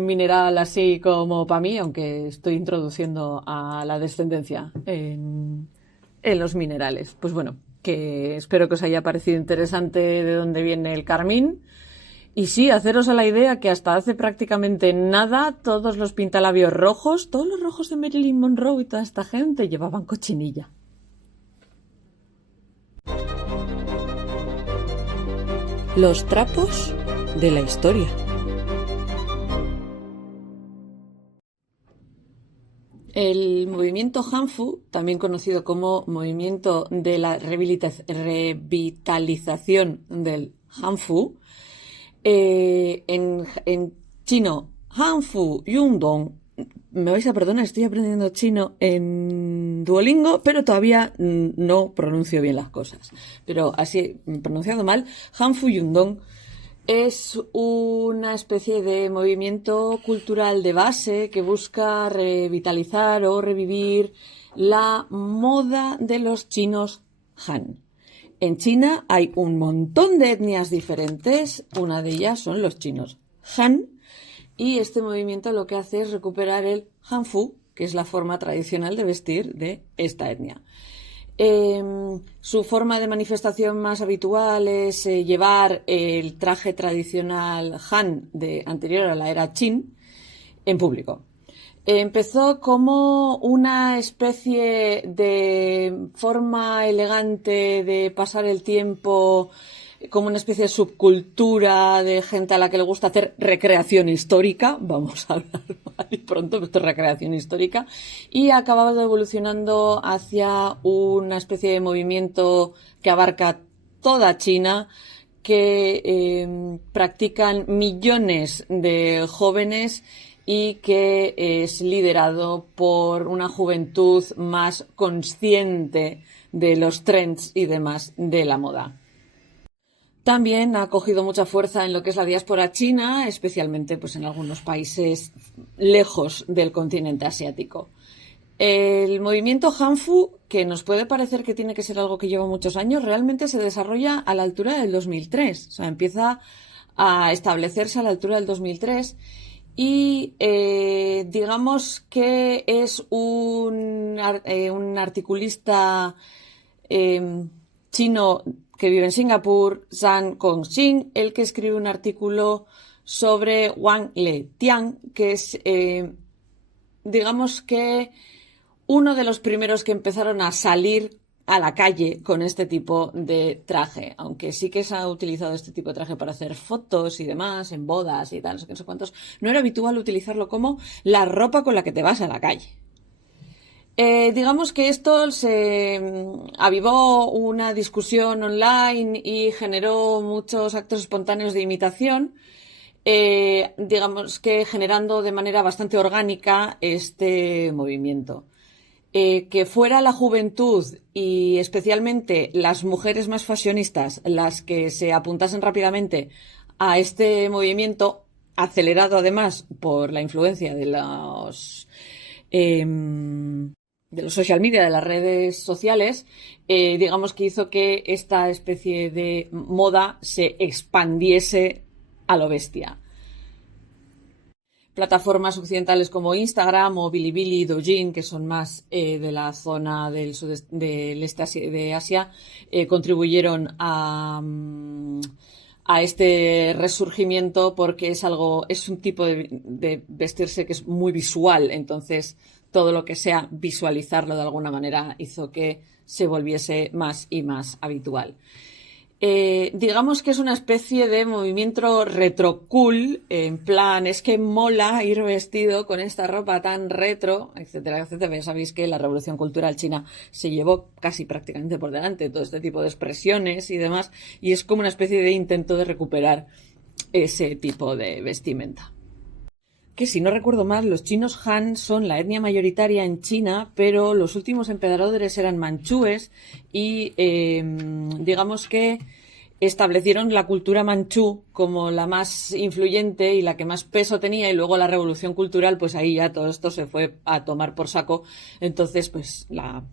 mineral así como para mí, aunque estoy introduciendo a la descendencia en los minerales. Pues bueno, que espero que os haya parecido interesante de dónde viene el carmín. Y sí, haceros a la idea que hasta hace prácticamente nada todos los pintalabios rojos, todos los rojos de Marilyn Monroe y toda esta gente llevaban cochinilla. Los trapos de la historia. El movimiento Hanfu, también conocido como movimiento de la revitalización del Hanfu, en chino, Hanfu Yundong, me vais a perdonar, estoy aprendiendo chino en Duolingo, pero todavía no pronuncio bien las cosas. Pero así, pronunciado mal, Hanfu Yundong es una especie de movimiento cultural de base que busca revitalizar o revivir la moda de los chinos Han. En China hay un montón de etnias diferentes, una de ellas son los chinos Han, y este movimiento lo que hace es recuperar el Hanfu, que es la forma tradicional de vestir de esta etnia. Su forma de manifestación más habitual es llevar el traje tradicional Han anterior a la era Qin en público. Empezó como una especie de forma elegante de pasar el tiempo, como una especie de subcultura de gente a la que le gusta hacer recreación histórica, vamos a hablar mal y pronto, esto es recreación histórica, y ha acabado evolucionando hacia una especie de movimiento que abarca toda China, que practican millones de jóvenes y que es liderado por una juventud más consciente de los trends y demás de la moda. También ha cogido mucha fuerza en lo que es la diáspora china, especialmente pues, en algunos países lejos del continente asiático. El movimiento Hanfu, que nos puede parecer que tiene que ser algo que lleva muchos años, realmente se desarrolla a la altura del 2003. O sea, empieza a establecerse a la altura del 2003 y digamos que es un articulista chino que vive en Singapur, Zhang Gongxing, el que escribe un artículo sobre Wang Letian, que es, digamos que uno de los primeros que empezaron a salir a la calle con este tipo de traje, aunque sí que se ha utilizado este tipo de traje para hacer fotos y demás, en bodas y tal, no sé cuántos, no era habitual utilizarlo como la ropa con la que te vas a la calle. Digamos que esto se avivó una discusión online y generó muchos actos espontáneos de imitación, digamos que generando de manera bastante orgánica este movimiento. Que fuera la juventud y especialmente las mujeres más fashionistas las que se apuntasen rápidamente a este movimiento, acelerado además por la influencia de los social media, de las redes sociales, digamos que hizo que esta especie de moda se expandiese a lo bestia. Plataformas occidentales como Instagram o Bilibili y Douyin, que son más de la zona del este de Asia, contribuyeron a este resurgimiento porque es un tipo de vestirse que es muy visual, entonces todo lo que sea visualizarlo de alguna manera hizo que se volviese más y más habitual. Digamos que es una especie de movimiento retro cool, en plan, es que mola ir vestido con esta ropa tan retro, etcétera, etcétera. Ya sabéis que la revolución cultural china se llevó casi prácticamente por delante todo este tipo de expresiones y demás, y es como una especie de intento de recuperar ese tipo de vestimenta. Que si no recuerdo mal, los chinos Han son la etnia mayoritaria en China, pero los últimos emperadores eran manchúes y digamos que establecieron la cultura manchú como la más influyente y la que más peso tenía, y luego la revolución cultural, pues ahí ya todo esto se fue a tomar por saco. Entonces, pues la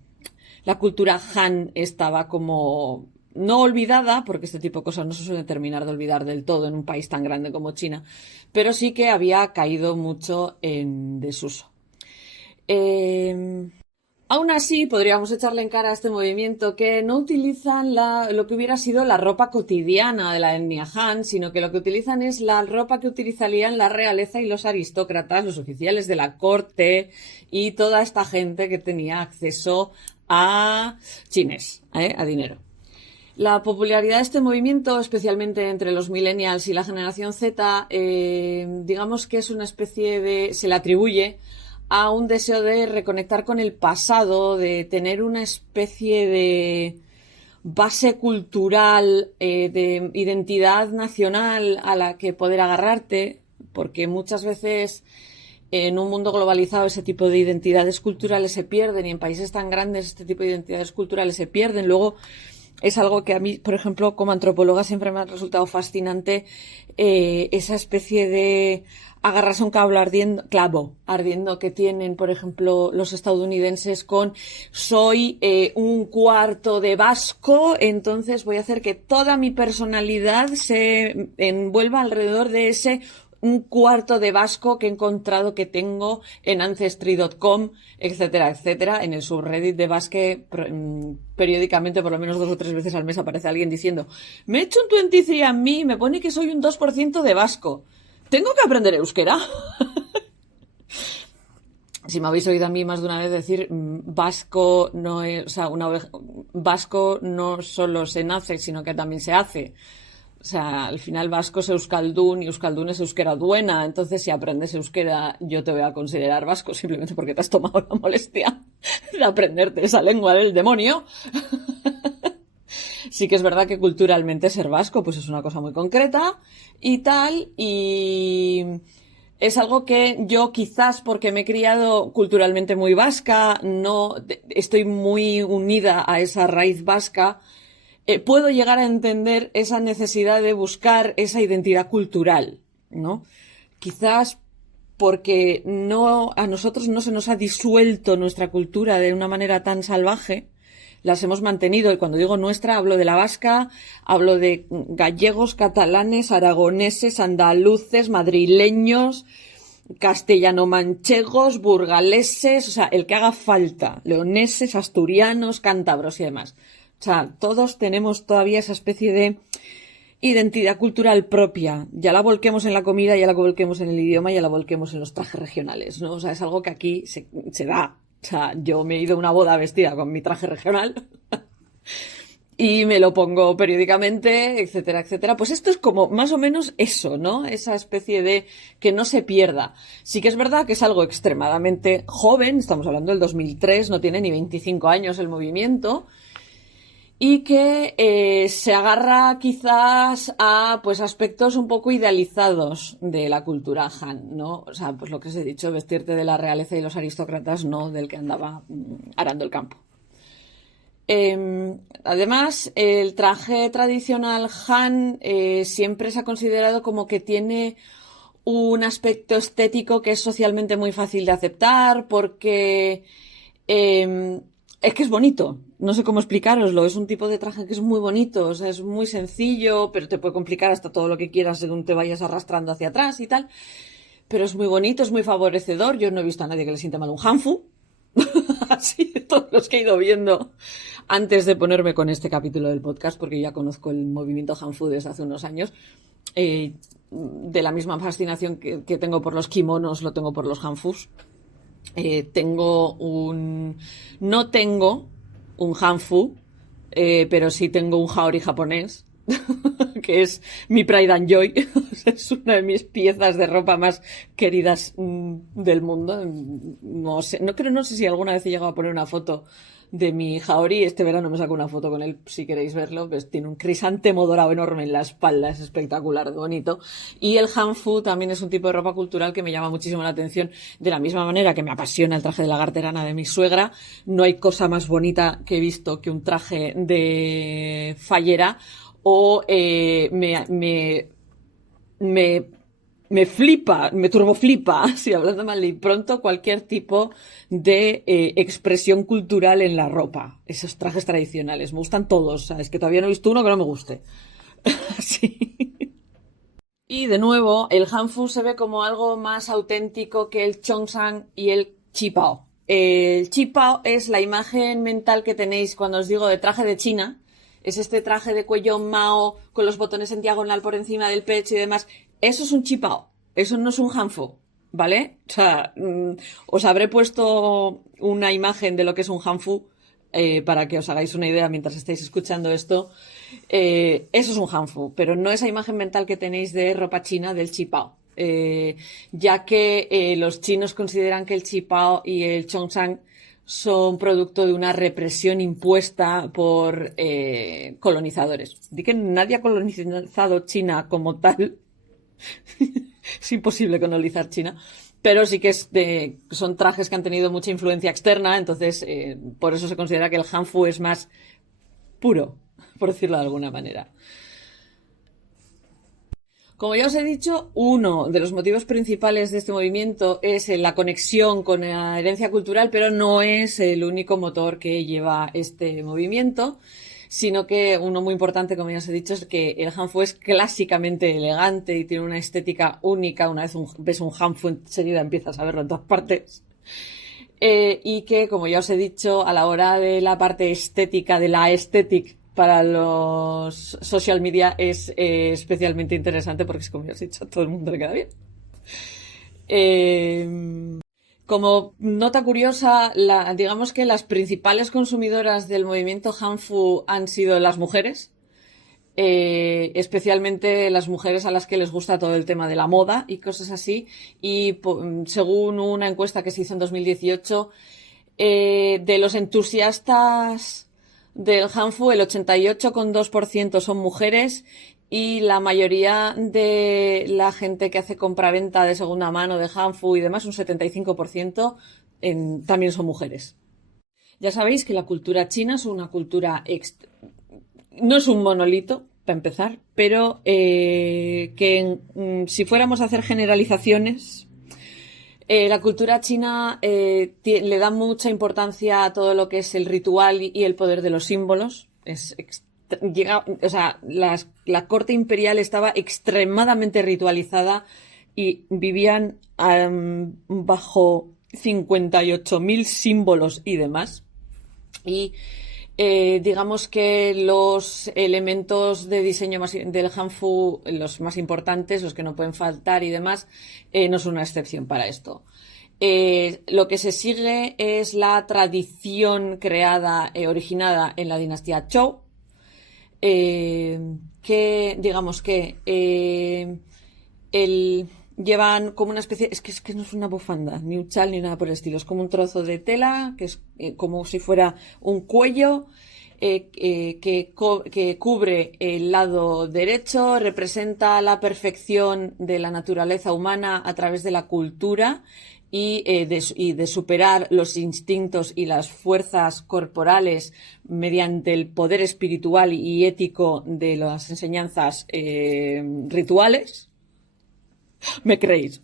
cultura Han estaba como no olvidada, porque este tipo de cosas no se suele terminar de olvidar del todo en un país tan grande como China, pero sí que había caído mucho en desuso. Aún así, podríamos echarle en cara a este movimiento que no utilizan lo que hubiera sido la ropa cotidiana de la etnia Han, sino que lo que utilizan es la ropa que utilizarían la realeza y los aristócratas, los oficiales de la corte y toda esta gente que tenía acceso a chines, a dinero. La popularidad de este movimiento, especialmente entre los millennials y la generación Z, digamos que es una especie de... se le atribuye a un deseo de reconectar con el pasado, de tener una especie de base cultural, de identidad nacional a la que poder agarrarte, porque muchas veces en un mundo globalizado ese tipo de identidades culturales se pierden, y en países tan grandes este tipo de identidades culturales se pierden. Luego es algo que a mí, por ejemplo, como antropóloga siempre me ha resultado fascinante, esa especie de agarrarse un clavo ardiendo que tienen, por ejemplo, los estadounidenses con soy un cuarto de vasco, entonces voy a hacer que toda mi personalidad se envuelva alrededor de ese un cuarto de vasco que he encontrado que tengo en Ancestry.com, etcétera, etcétera. En el subreddit de Basque periódicamente, por lo menos 2 o 3 veces al mes, aparece alguien diciendo: me he hecho un 23andMe y me pone que soy un 2% de vasco. ¿Tengo que aprender euskera? Si me habéis oído a mí más de una vez decir vasco no es, o sea, vasco no solo se nace, sino que también se hace. O sea, al final vasco es euskaldún y euskaldún es euskera duena. Entonces, si aprendes euskera, yo te voy a considerar vasco simplemente porque te has tomado la molestia de aprenderte esa lengua del demonio. Sí que es verdad que culturalmente ser vasco pues es una cosa muy concreta y tal, y es algo que yo, quizás porque me he criado culturalmente muy vasca, no estoy muy unida a esa raíz vasca. puedo llegar a entender esa necesidad de buscar esa identidad cultural, ¿no? Quizás porque a nosotros no se nos ha disuelto nuestra cultura de una manera tan salvaje, las hemos mantenido, y cuando digo nuestra hablo de la vasca, hablo de gallegos, catalanes, aragoneses, andaluces, madrileños, castellano-manchegos, burgaleses, o sea, el que haga falta, leoneses, asturianos, cántabros y demás. O sea, todos tenemos todavía esa especie de identidad cultural propia. Ya la volquemos en la comida, ya la volquemos en el idioma, ya la volquemos en los trajes regionales, ¿no? O sea, es algo que aquí se da. O sea, yo me he ido a una boda vestida con mi traje regional y me lo pongo periódicamente, etcétera, etcétera. Pues esto es como más o menos eso, ¿no? Esa especie de que no se pierda. Sí que es verdad que es algo extremadamente joven, estamos hablando del 2003, no tiene ni 25 años el movimiento, y que se agarra quizás a pues aspectos un poco idealizados de la cultura Han, ¿no? O sea, pues lo que os he dicho, vestirte de la realeza y los aristócratas, no del que andaba arando el campo. Además, el traje tradicional Han siempre se ha considerado como que tiene un aspecto estético que es socialmente muy fácil de aceptar porque es que es bonito. No sé cómo explicároslo. Es un tipo de traje que es muy bonito. O sea, es muy sencillo, pero te puede complicar hasta todo lo que quieras según te vayas arrastrando hacia atrás y tal. Pero es muy bonito, es muy favorecedor. Yo no he visto a nadie que le sienta mal un hanfu. Así, todos los que he ido viendo antes de ponerme con este capítulo del podcast, porque ya conozco el movimiento hanfu desde hace unos años. De la misma fascinación que tengo por los kimonos, lo tengo por los hanfus. No tengo un hanfu, pero sí tengo un haori japonés, que es mi pride and joy. Es una de mis piezas de ropa más queridas del mundo. No sé si alguna vez he llegado a poner una foto de mi haori. Este verano me saco una foto con él, si queréis verlo. Pues tiene un crisantemo dorado enorme en la espalda, es espectacular, de bonito. Y el hanfu también es un tipo de ropa cultural que me llama muchísimo la atención, de la misma manera que me apasiona el traje de lagarterana de mi suegra. No hay cosa más bonita que he visto que un traje de fallera, o me flipa, me turboflipa, si hablando mal y pronto, cualquier tipo de expresión cultural en la ropa. Esos trajes tradicionales, me gustan todos, ¿sabes? Que todavía no he visto uno que no me guste. Así. Y de nuevo, el hanfu se ve como algo más auténtico que el cheongsam y el qipao. El qipao es la imagen mental que tenéis cuando os digo de traje de China. Es este traje de cuello mao con los botones en diagonal por encima del pecho y demás. Eso es un qipao, eso no es un hanfu, ¿vale? O sea, os habré puesto una imagen de lo que es un hanfu para que os hagáis una idea mientras estáis escuchando esto. Eso es un hanfu, pero no esa imagen mental que tenéis de ropa china del qipao. Ya que los chinos consideran que el qipao y el cheongsam son producto de una represión impuesta por colonizadores. Di que nadie ha colonizado China como tal. Es imposible colonizar China, pero sí que son trajes que han tenido mucha influencia externa, entonces por eso se considera que el hanfu es más puro, por decirlo de alguna manera. Como ya os he dicho, uno de los motivos principales de este movimiento es la conexión con la herencia cultural, pero no es el único motor que lleva este movimiento, sino que uno muy importante, como ya os he dicho, es que el hanfu es clásicamente elegante y tiene una estética única. Una vez ves un hanfu, enseguida empiezas a verlo en todas partes. Y que, como ya os he dicho, a la hora de la parte estética, de la estética, para los social media es especialmente interesante porque es como ya os he dicho, a todo el mundo le queda bien. Como nota curiosa, digamos que las principales consumidoras del movimiento hanfu han sido las mujeres, especialmente las mujeres a las que les gusta todo el tema de la moda y cosas así. Y según una encuesta que se hizo en 2018, de los entusiastas del hanfu, el 88,2% son mujeres, y la mayoría de la gente que hace compraventa de segunda mano de hanfu y demás, un 75%, también son mujeres. Ya sabéis que la cultura china es una cultura no es un monolito, para empezar, pero si fuéramos a hacer generalizaciones, la cultura china le da mucha importancia a todo lo que es el ritual y el poder de los símbolos. La corte imperial estaba extremadamente ritualizada y vivían bajo 58.000 símbolos y demás. Y digamos que los elementos de diseño del Hanfu, los más importantes, los que no pueden faltar y demás, no son una excepción para esto. Lo que se sigue es la tradición creada, originada en la dinastía Zhou, que digamos que llevan como una especie, es que no es una bufanda, ni un chal ni nada por el estilo, es como un trozo de tela, que es como si fuera un cuello, que cubre el lado derecho, representa la perfección de la naturaleza humana a través de la cultura y de superar los instintos y las fuerzas corporales mediante el poder espiritual y ético de las enseñanzas rituales. ¿Me creéis?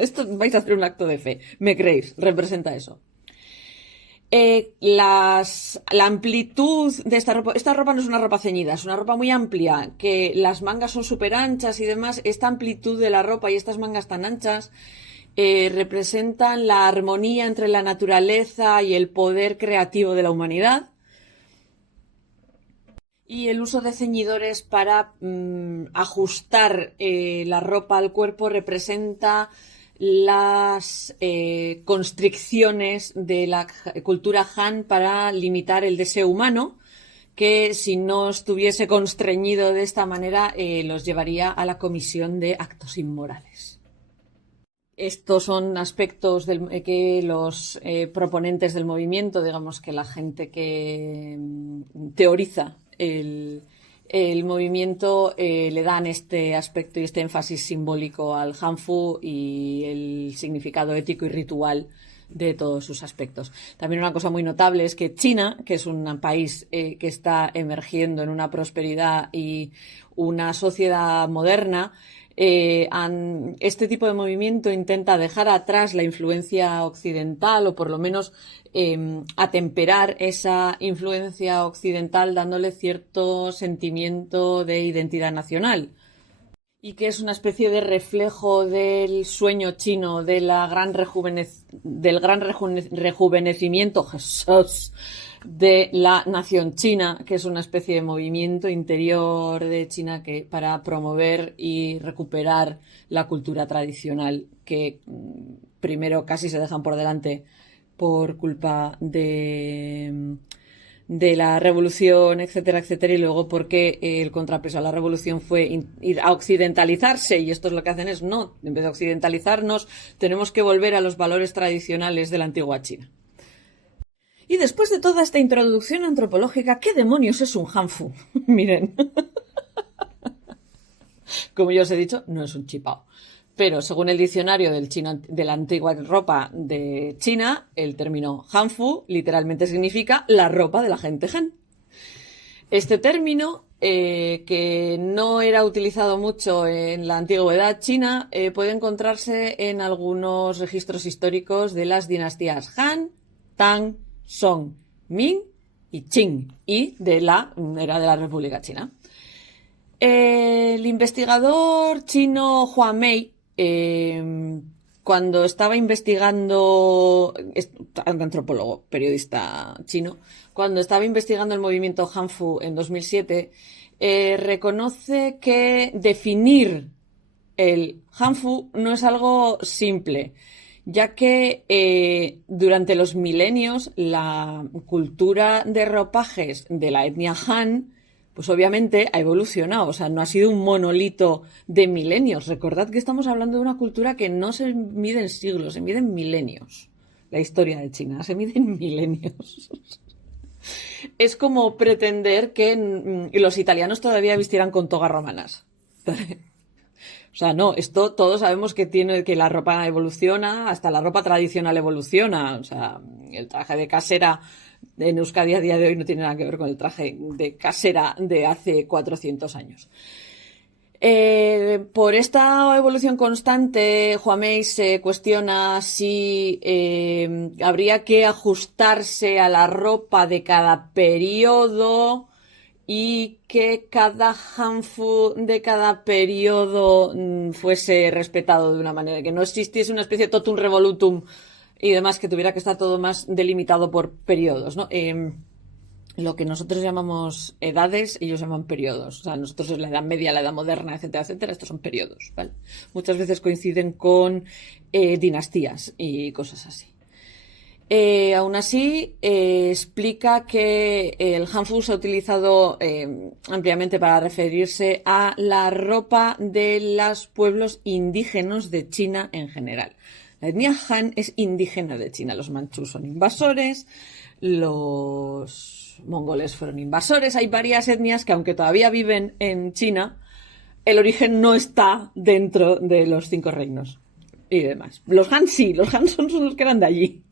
Esto vais a hacer un acto de fe. ¿Me creéis? Representa eso. La amplitud de esta ropa no es una ropa ceñida, es una ropa muy amplia, que las mangas son súper anchas y demás. Esta amplitud de la ropa y estas mangas tan anchas representan la armonía entre la naturaleza y el poder creativo de la humanidad. Y el uso de ceñidores para ajustar la ropa al cuerpo representa las constricciones de la cultura Han para limitar el deseo humano, que si no estuviese constreñido de esta manera los llevaría a la comisión de actos inmorales. Estos son aspectos que los proponentes del movimiento, digamos que la gente que teoriza el movimiento, le dan este aspecto y este énfasis simbólico al Hanfu y el significado ético y ritual de todos sus aspectos. También una cosa muy notable es que China, que es un país que está emergiendo en una prosperidad y una sociedad moderna, este tipo de movimiento intenta dejar atrás la influencia occidental o por lo menos atemperar esa influencia occidental dándole cierto sentimiento de identidad nacional y que es una especie de reflejo del sueño chino del gran rejuvenecimiento Jesús de la nación china, que es una especie de movimiento interior de China para promover y recuperar la cultura tradicional que primero casi se dejan por delante por culpa de la revolución, etcétera, etcétera, y luego porque el contrapeso a la revolución fue ir a occidentalizarse, y esto es lo que hacen no, en vez de occidentalizarnos, tenemos que volver a los valores tradicionales de la antigua China. Y después de toda esta introducción antropológica, ¿qué demonios es un Hanfu? Miren, como ya os he dicho, no es un chipao. Pero según el diccionario de la antigua ropa de China, el término Hanfu literalmente significa la ropa de la gente Han. Este término, que no era utilizado mucho en la antigüedad china, puede encontrarse en algunos registros históricos de las dinastías Han, Tang, Song, Ming y Qing, y de la era de la República China. El investigador chino Hua Mei, cuando estaba investigando, antropólogo, periodista chino, cuando estaba investigando el movimiento Hanfu en 2007, reconoce que definir el Hanfu no es algo simple, ya que durante los milenios la cultura de ropajes de la etnia Han, pues obviamente ha evolucionado, o sea, no ha sido un monolito de milenios. Recordad que estamos hablando de una cultura que no se mide en siglos, se mide en milenios. La historia de China se mide en milenios. Es como pretender que los italianos todavía vistieran con togas romanas. O sea, no, esto todos sabemos que la ropa evoluciona, hasta la ropa tradicional evoluciona. O sea, el traje de casera en Euskadi a día de hoy no tiene nada que ver con el traje de casera de hace 400 años. Por esta evolución constante, Juamey se cuestiona si habría que ajustarse a la ropa de cada periodo y que cada hanfu de cada periodo fuese respetado de una manera, que no existiese una especie de totum revolutum y demás, que tuviera que estar todo más delimitado por periodos, ¿no? Lo que nosotros llamamos edades, ellos llaman periodos. O sea, nosotros es la edad media, la edad moderna, etcétera, etcétera. Estos son periodos, ¿vale? Muchas veces coinciden con dinastías y cosas así. Aún así, explica que el hanfu se ha utilizado ampliamente para referirse a la ropa de los pueblos indígenas de China en general. La etnia Han es indígena de China. Los manchús son invasores, los mongoles fueron invasores. Hay varias etnias que, aunque todavía viven en China, el origen no está dentro de los 5 reinos y demás. Los Han sí, los Han son los que eran de allí.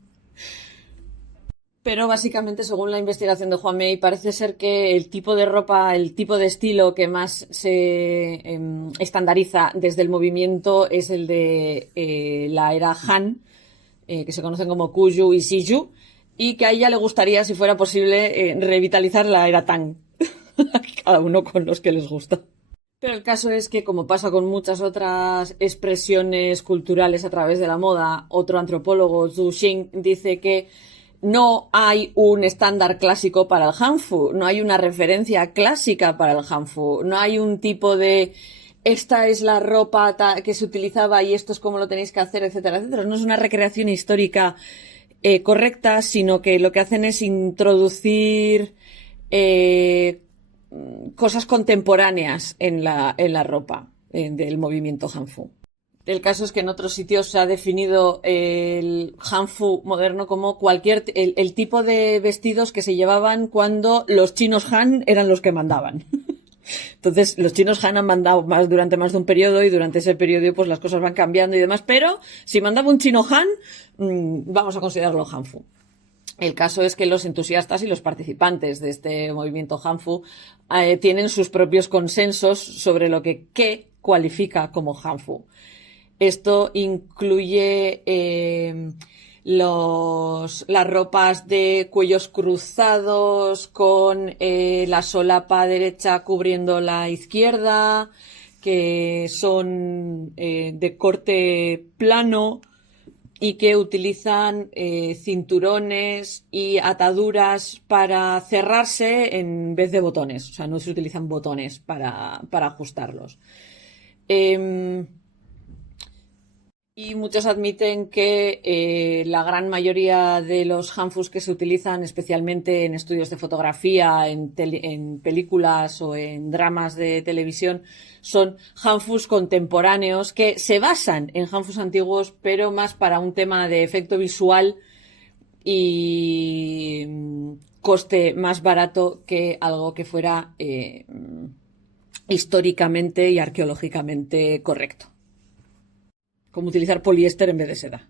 Pero básicamente, según la investigación de Juamey, parece ser que el tipo de ropa, el tipo de estilo que más se estandariza desde el movimiento es el de la era Han, que se conocen como Kuyu y Siyu, y que a ella le gustaría, si fuera posible, revitalizar la era Tang. Cada uno con los que les gusta. Pero el caso es que, como pasa con muchas otras expresiones culturales a través de la moda, otro antropólogo, Zhu Xing, dice que no hay un estándar clásico para el hanfu, no hay una referencia clásica para el hanfu, no hay un tipo de esta es la ropa que se utilizaba y esto es como lo tenéis que hacer, etcétera, etcétera. No es una recreación histórica correcta, sino que lo que hacen es introducir cosas contemporáneas en la ropa del movimiento hanfu. El caso es que en otros sitios se ha definido el hanfu moderno como el tipo de vestidos que se llevaban cuando los chinos Han eran los que mandaban. Entonces, los chinos Han han mandado durante más de un periodo y durante ese periodo pues las cosas van cambiando y demás, pero si mandaba un chino Han, vamos a considerarlo hanfu. El caso es que los entusiastas y los participantes de este movimiento hanfu tienen sus propios consensos sobre lo que cualifica como hanfu. Esto incluye las ropas de cuellos cruzados con la solapa derecha cubriendo la izquierda, que son de corte plano y que utilizan cinturones y ataduras para cerrarse en vez de botones. O sea, no se utilizan botones para ajustarlos. Y muchos admiten que la gran mayoría de los hanfus que se utilizan, especialmente en estudios de fotografía, en películas o en dramas de televisión, son hanfus contemporáneos que se basan en hanfus antiguos, pero más para un tema de efecto visual y coste más barato que algo que fuera históricamente y arqueológicamente correcto, como utilizar poliéster en vez de seda.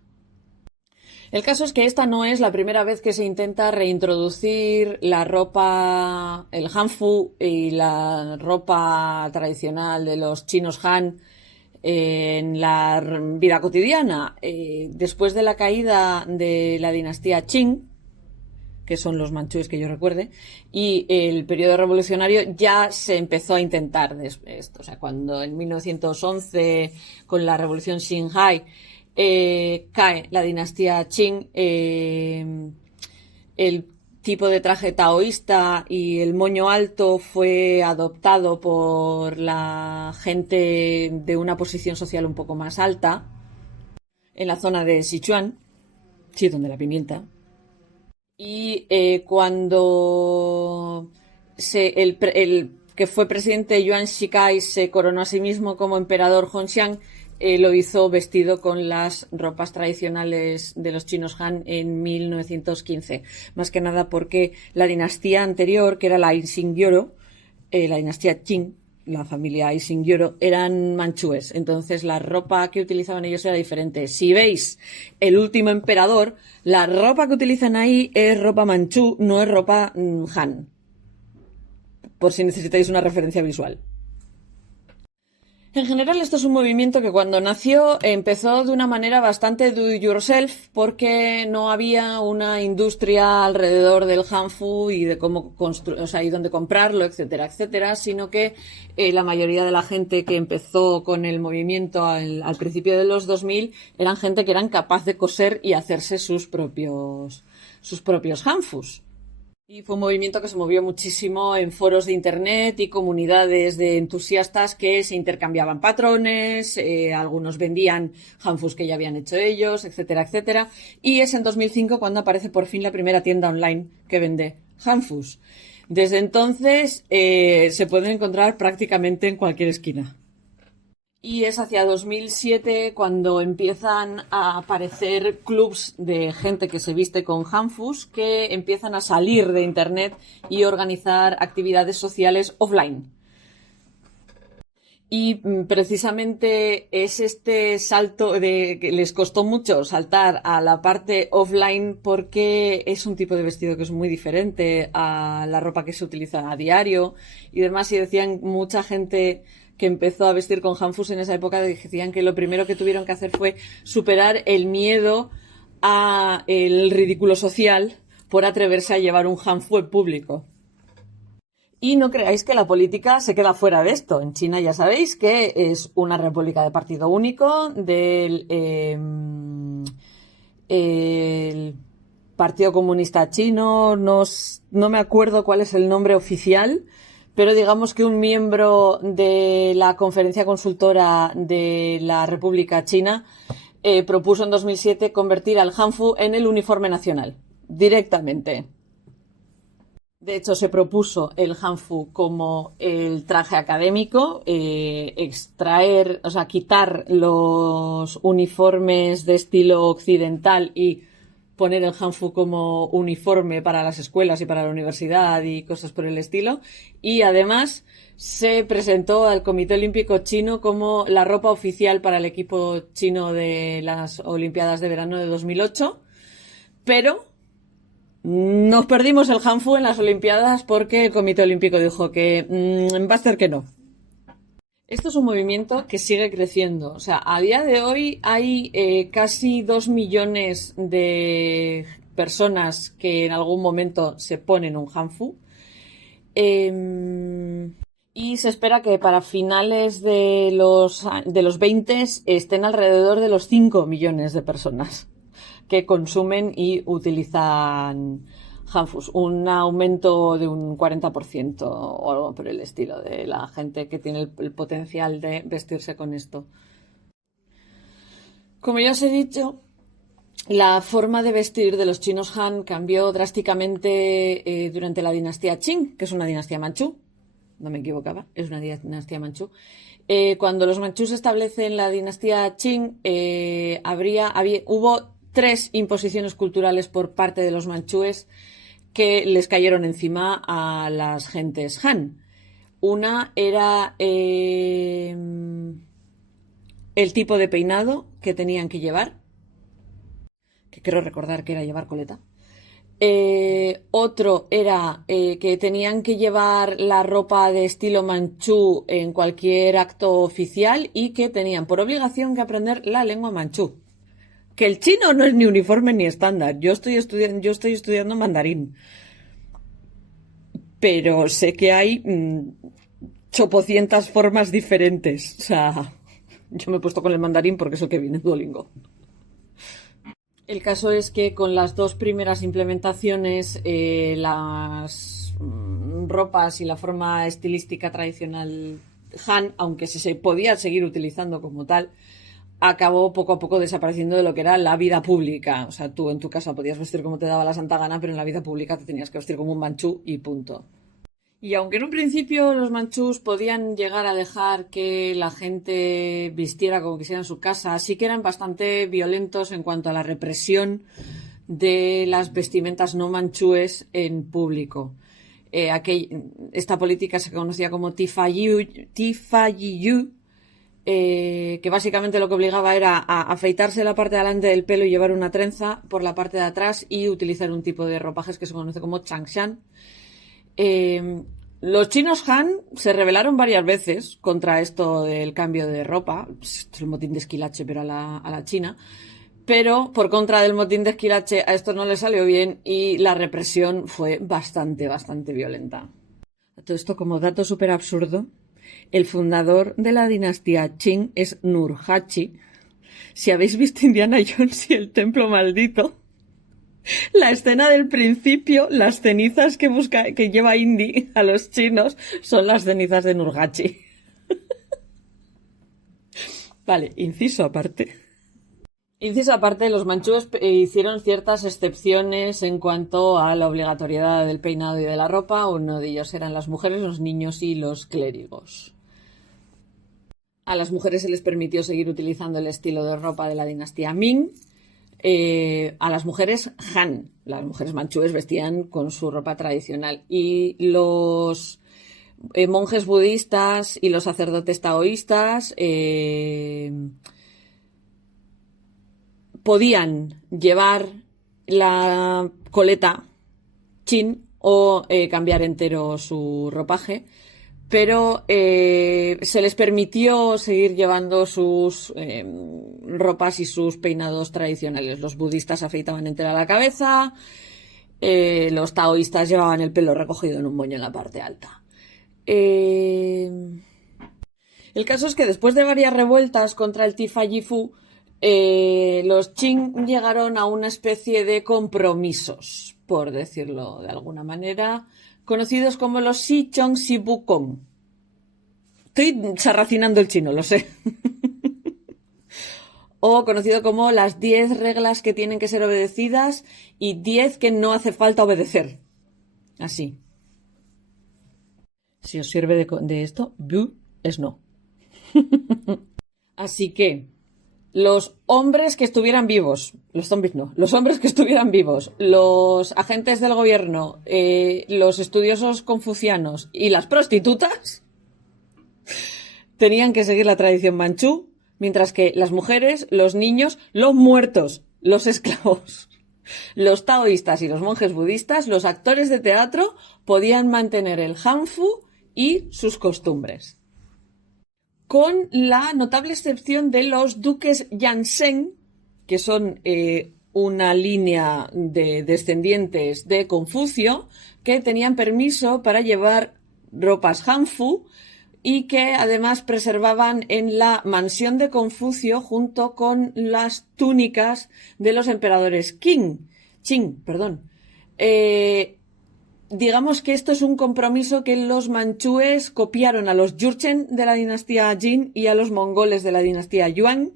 El caso es que esta no es la primera vez que se intenta reintroducir la ropa, el hanfu y la ropa tradicional de los chinos Han en la vida cotidiana. Después de la caída de la dinastía Qing, que son los manchúes que yo recuerde, y el periodo revolucionario, ya se empezó a intentar esto. O sea, cuando en 1911, con la revolución Xinhai, cae la dinastía Qing, el tipo de traje taoísta y el moño alto fue adoptado por la gente de una posición social un poco más alta, en la zona de Sichuan, sí, donde la pimienta. Y cuando el que fue presidente Yuan Shikai se coronó a sí mismo como emperador Hongxiang, lo hizo vestido con las ropas tradicionales de los chinos Han en 1915. Más que nada porque la dinastía anterior, que era la Xingyoro, la dinastía Qing, la familia Ising-Yoro, eran manchúes. Entonces la ropa que utilizaban ellos era diferente. Si veis El último emperador, la ropa que utilizan ahí es ropa manchú, no es ropa Han. Por si necesitáis una referencia visual. En general, esto es un movimiento que cuando nació empezó de una manera bastante do it yourself porque no había una industria alrededor del hanfu y de cómo y dónde comprarlo, etcétera, etcétera, sino que la mayoría de la gente que empezó con el movimiento al principio de los 2000 eran gente que eran capaz de coser y hacerse sus propios hanfus. Y fue un movimiento que se movió muchísimo en foros de internet y comunidades de entusiastas que se intercambiaban patrones, algunos vendían hanfus que ya habían hecho ellos, etcétera, etcétera. Y es en 2005 cuando aparece por fin la primera tienda online que vende hanfus. Desde entonces se pueden encontrar prácticamente en cualquier esquina. Y es hacia 2007 cuando empiezan a aparecer clubs de gente que se viste con hanfus que empiezan a salir de internet y organizar actividades sociales offline. Y precisamente es este salto de que les costó mucho saltar a la parte offline porque es un tipo de vestido que es muy diferente a la ropa que se utiliza a diario y demás. Y decían mucha gente que empezó a vestir con hanfus en esa época, decían que lo primero que tuvieron que hacer fue superar el miedo a el ridículo social por atreverse a llevar un hanfu en público. Y no creáis que la política se queda fuera de esto. En China ya sabéis que es una república de partido único, el Partido Comunista Chino, no me acuerdo cuál es el nombre oficial, pero digamos que un miembro de la conferencia consultora de la República China propuso en 2007 convertir al hanfu en el uniforme nacional, directamente. De hecho, se propuso el hanfu como el traje académico, quitar los uniformes de estilo occidental y poner el hanfu como uniforme para las escuelas y para la universidad y cosas por el estilo. Y además se presentó al Comité Olímpico Chino como la ropa oficial para el equipo chino de las Olimpiadas de Verano de 2008. Pero nos perdimos el hanfu en las Olimpiadas porque el Comité Olímpico dijo que va a ser que no. Esto es un movimiento que sigue creciendo. O sea, a día de hoy hay casi 2 millones de personas que en algún momento se ponen un hanfu. Y se espera que para finales de los 20 estén alrededor de los 5 millones de personas que consumen y utilizan hanfus, un aumento de un 40% o algo por el estilo de la gente que tiene el potencial de vestirse con esto. Como ya os he dicho, la forma de vestir de los chinos Han cambió drásticamente durante la dinastía Qing, que es una dinastía manchú. No me equivocaba, es una dinastía manchú. Cuando los manchús establecen la dinastía Qing, hubo 3 imposiciones culturales por parte de los manchúes que les cayeron encima a las gentes Han. Una era el tipo de peinado que tenían que llevar, que creo recordar que era llevar coleta. Otro era que tenían que llevar la ropa de estilo manchú en cualquier acto oficial y que tenían por obligación que aprender la lengua manchú. Que el chino no es ni uniforme ni estándar. Yo estoy estudiando mandarín. Pero sé que hay chopocientas formas diferentes. O sea, yo me he puesto con el mandarín porque es el que viene en Duolingo. El caso es que con las 2 primeras implementaciones, las ropas y la forma estilística tradicional Han, aunque se podía seguir utilizando como tal, acabó poco a poco desapareciendo de lo que era la vida pública. O sea, tú en tu casa podías vestir como te daba la santa gana, pero en la vida pública te tenías que vestir como un manchú y punto. Y aunque en un principio los manchús podían llegar a dejar que la gente vistiera como quisiera en su casa, sí que eran bastante violentos en cuanto a la represión de las vestimentas no manchúes en público. Esta política se conocía como Tifayyu, que básicamente lo que obligaba era a afeitarse la parte de delante del pelo y llevar una trenza por la parte de atrás y utilizar un tipo de ropajes que se conoce como changshan. Los chinos Han se rebelaron varias veces contra esto del cambio de ropa. Esto es el motín de Esquilache, pero a la china. Pero por contra del motín de Esquilache a esto no le salió bien y la represión fue bastante violenta. Todo esto como dato súper absurdo. El fundador de la dinastía Qing es Nurhaci. Si habéis visto Indiana Jones y el templo maldito, la escena del principio, las cenizas que lleva Indy a los chinos son las cenizas de Nurhaci. Vale, inciso aparte. Los manchúes hicieron ciertas excepciones en cuanto a la obligatoriedad del peinado y de la ropa. Uno de ellos eran las mujeres, los niños y los clérigos. A las mujeres se les permitió seguir utilizando el estilo de ropa de la dinastía Ming. A las mujeres Han, las mujeres manchúes vestían con su ropa tradicional. Y los monjes budistas y los sacerdotes taoístas podían llevar la coleta chin o cambiar entero su ropaje, pero se les permitió seguir llevando sus ropas y sus peinados tradicionales. Los budistas afeitaban entera la cabeza, los taoístas llevaban el pelo recogido en un moño en la parte alta. El caso es que después de varias revueltas contra el Tifayfu, los Qing llegaron a una especie de compromisos, por decirlo de alguna manera, conocidos como los Sichong Sibukong. Estoy sarracinando el chino, lo sé. O conocido como las 10 reglas que tienen que ser obedecidas y 10 que no hace falta obedecer. Así. Si os sirve de esto, bu es no. Así que los hombres que estuvieran vivos, los zombies no, los hombres que estuvieran vivos, los agentes del gobierno, los estudiosos confucianos y las prostitutas tenían que seguir la tradición manchú, mientras que las mujeres, los niños, los muertos, los esclavos, los taoístas y los monjes budistas, los actores de teatro podían mantener el hanfu y sus costumbres. Con la notable excepción de los duques Yansheng, que son una línea de descendientes de Confucio, que tenían permiso para llevar ropas hanfu y que además preservaban en la mansión de Confucio junto con las túnicas de los emperadores Qing. Digamos que esto es un compromiso que los manchúes copiaron a los Jurchen de la dinastía Jin y a los mongoles de la dinastía Yuan,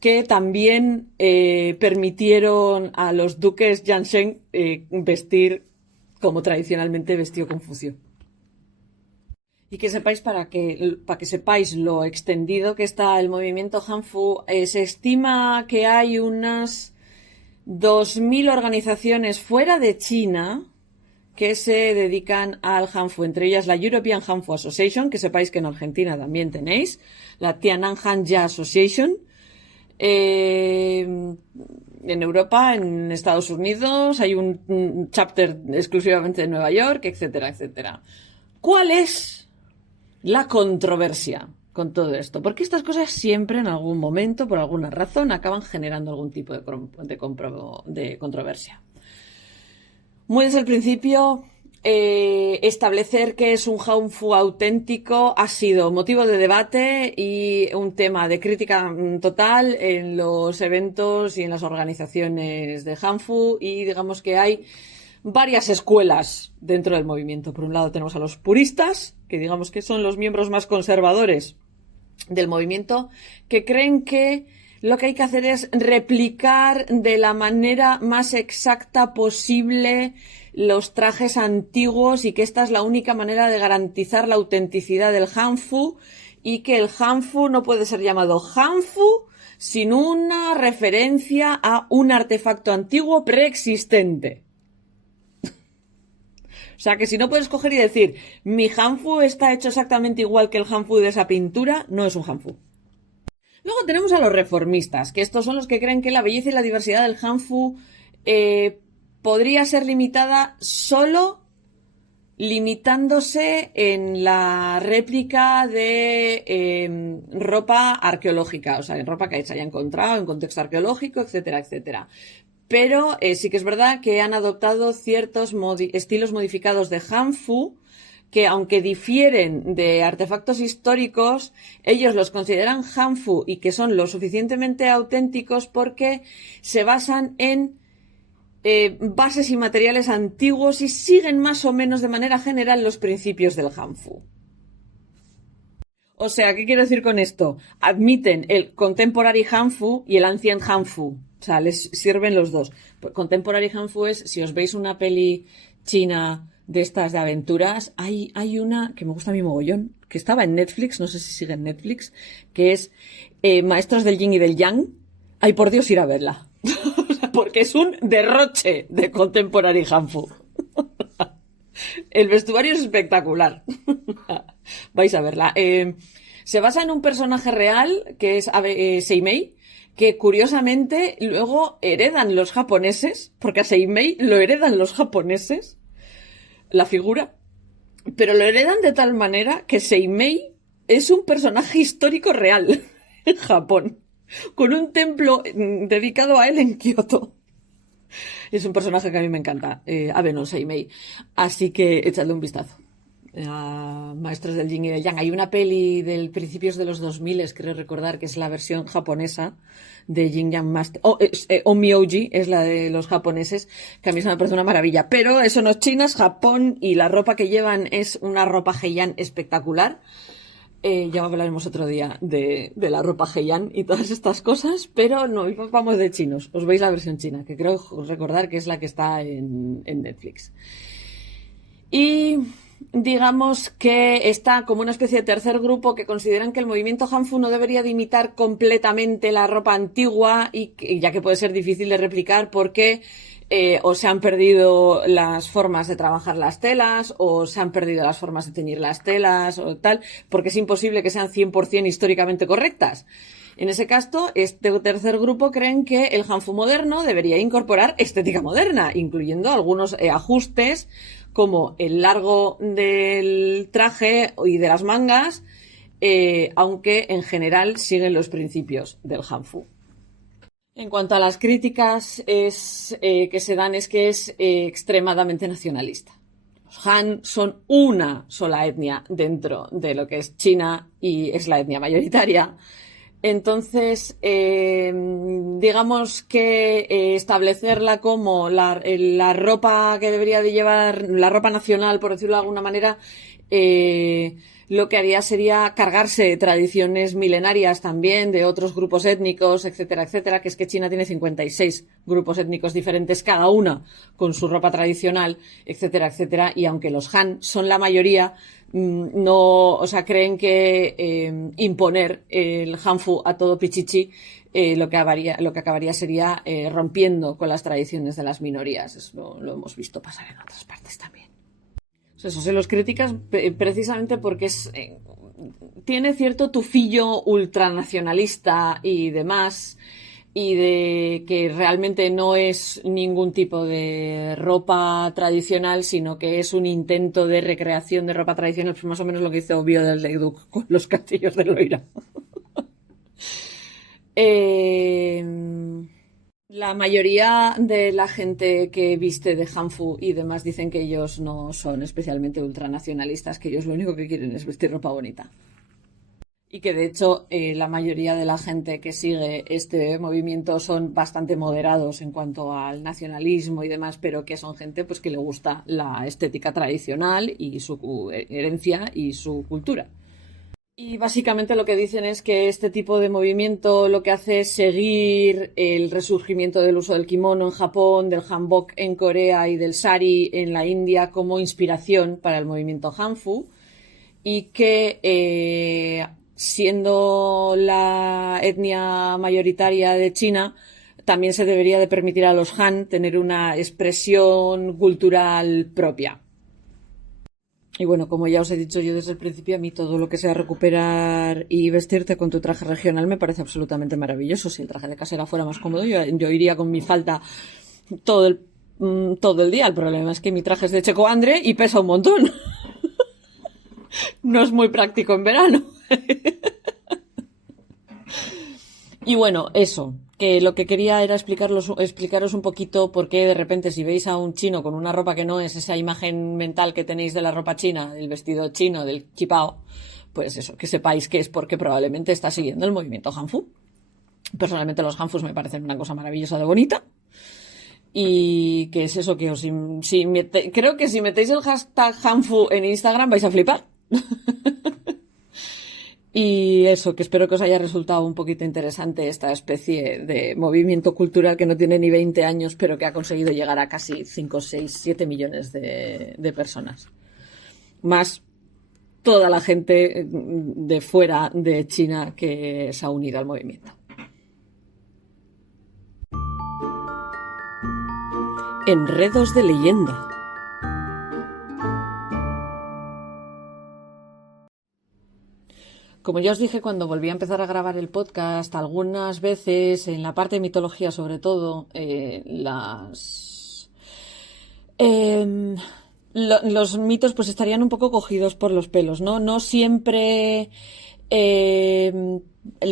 que también permitieron a los duques Yansheng vestir como tradicionalmente vestió Confucio. Y que sepáis, para que sepáis lo extendido que está el movimiento hanfu, se estima que hay unas 2.000 organizaciones fuera de China que se dedican al hanfu, entre ellas la European Hanfu Association, que sepáis que en Argentina también tenéis, la Tianan Hanja Association, en Europa, en Estados Unidos, hay un chapter exclusivamente de Nueva York, etcétera, etcétera. ¿Cuál es la controversia con todo esto? Porque estas cosas siempre, en algún momento, por alguna razón, acaban generando algún tipo de controversia. Muy desde el principio, establecer qué es un hanfu auténtico ha sido motivo de debate y un tema de crítica total en los eventos y en las organizaciones de hanfu, y digamos que hay varias escuelas dentro del movimiento. Por un lado tenemos a los puristas, que digamos que son los miembros más conservadores del movimiento, que creen que lo que hay que hacer es replicar de la manera más exacta posible los trajes antiguos y que esta es la única manera de garantizar la autenticidad del hanfu y que el hanfu no puede ser llamado hanfu sin una referencia a un artefacto antiguo preexistente. O sea, que si no puedes coger y decir, mi hanfu está hecho exactamente igual que el hanfu de esa pintura, no es un hanfu. Luego tenemos a los reformistas, que estos son los que creen que la belleza y la diversidad del hanfu podría ser limitada solo limitándose en la réplica de ropa arqueológica, o sea, en ropa que se haya encontrado en contexto arqueológico, etcétera, etcétera. Pero sí que es verdad que han adoptado ciertos estilos modificados de hanfu que, aunque difieren de artefactos históricos, ellos los consideran hanfu y que son lo suficientemente auténticos porque se basan en bases y materiales antiguos y siguen más o menos de manera general los principios del hanfu. O sea, ¿qué quiero decir con esto? Admiten el contemporary hanfu y el ancient hanfu. O sea, les sirven los dos. Contemporary hanfu es, si os veis una peli china de estas de aventuras, hay una que me gusta a mí mogollón, que estaba en Netflix, no sé si sigue en Netflix, que es Maestros del Yin y del Yang. Ay, por Dios, ir a verla. Porque es un derroche de contemporary hanfu. El vestuario es espectacular. Vais a verla. Se basa en un personaje real que es Seimei, que curiosamente luego heredan los japoneses, porque a Seimei lo heredan los japoneses, la figura, pero lo heredan de tal manera que Seimei es un personaje histórico real en Japón, con un templo dedicado a él en Kioto. Es un personaje que a mí me encanta, no Seimei. Así que echadle un vistazo a Maestros del Yin y del Yang. Hay una peli del principios de los 2000, creo recordar, que es la versión japonesa de Yin Yang Master. Onmyoji es la de los japoneses, que a mí se me parece una maravilla. Pero eso no es China, es Japón, y la ropa que llevan es una ropa heian espectacular. Ya hablaremos otro día de la ropa heian y todas estas cosas, pero no, vamos de chinos. Os veis la versión china, que creo recordar que es la que está en Netflix. Y digamos que está como una especie de tercer grupo que consideran que el movimiento hanfu no debería de imitar completamente la ropa antigua, y ya que puede ser difícil de replicar porque o se han perdido las formas de trabajar las telas, o se han perdido las formas de teñir las telas, o tal, porque es imposible que sean 100% históricamente correctas. En ese caso, este tercer grupo creen que el hanfu moderno debería incorporar estética moderna, incluyendo algunos ajustes, como el largo del traje y de las mangas, aunque en general siguen los principios del hanfu. En cuanto a las críticas que se dan, es que es extremadamente nacionalista. Los Han son una sola etnia dentro de lo que es China y es la etnia mayoritaria. Entonces, digamos que establecerla como la ropa que debería de llevar, la ropa nacional, por decirlo de alguna manera, lo que haría sería cargarse tradiciones milenarias también de otros grupos étnicos, etcétera, etcétera, que es que China tiene 56 grupos étnicos diferentes, cada una con su ropa tradicional, etcétera, etcétera, y aunque los Han son la mayoría, creen que imponer el hanfu a todo pichichi lo que acabaría sería rompiendo con las tradiciones de las minorías. Eso lo hemos visto pasar en otras partes también. Eso se los criticas precisamente porque tiene cierto tufillo ultranacionalista y demás, y de que realmente no es ningún tipo de ropa tradicional, sino que es un intento de recreación de ropa tradicional, pues más o menos lo que hizo Bio del Leduc con los castillos de Loira. La mayoría de la gente que viste de hanfu y demás dicen que ellos no son especialmente ultranacionalistas, que ellos lo único que quieren es vestir ropa bonita. Y que de hecho la mayoría de la gente que sigue este movimiento son bastante moderados en cuanto al nacionalismo y demás, pero que son gente pues que le gusta la estética tradicional y su herencia y su cultura. Y básicamente lo que dicen es que este tipo de movimiento lo que hace es seguir el resurgimiento del uso del kimono en Japón, del hanbok en Corea y del sari en la India como inspiración para el movimiento hanfu, y que siendo la etnia mayoritaria de China, también se debería de permitir a los Han tener una expresión cultural propia. Y bueno, como ya os he dicho yo desde el principio, a mí todo lo que sea recuperar y vestirte con tu traje regional me parece absolutamente maravilloso. Si el traje de casera fuera más cómodo, yo iría con mi falda todo el día. El problema es que mi traje es de Checo Andre y pesa un montón. No es muy práctico en verano. Y bueno, eso, que lo que quería era explicaros un poquito por qué de repente si veis a un chino con una ropa que no es esa imagen mental que tenéis de la ropa china, del vestido chino, del qipao, pues eso, que sepáis que es porque probablemente está siguiendo el movimiento Hanfu. Personalmente los Hanfus me parecen una cosa maravillosa de bonita. Y que es eso que creo que si metéis el hashtag Hanfu en Instagram vais a flipar. Y eso, que espero que os haya resultado un poquito interesante esta especie de movimiento cultural que no tiene ni 20 años, pero que ha conseguido llegar a casi 5, 6, 7 millones de personas. Más toda la gente de fuera de China que se ha unido al movimiento. Enredos de leyenda. Como ya os dije cuando volví a empezar a grabar el podcast, algunas veces en la parte de mitología sobre todo, los mitos pues estarían un poco cogidos por los pelos, ¿no? No siempre el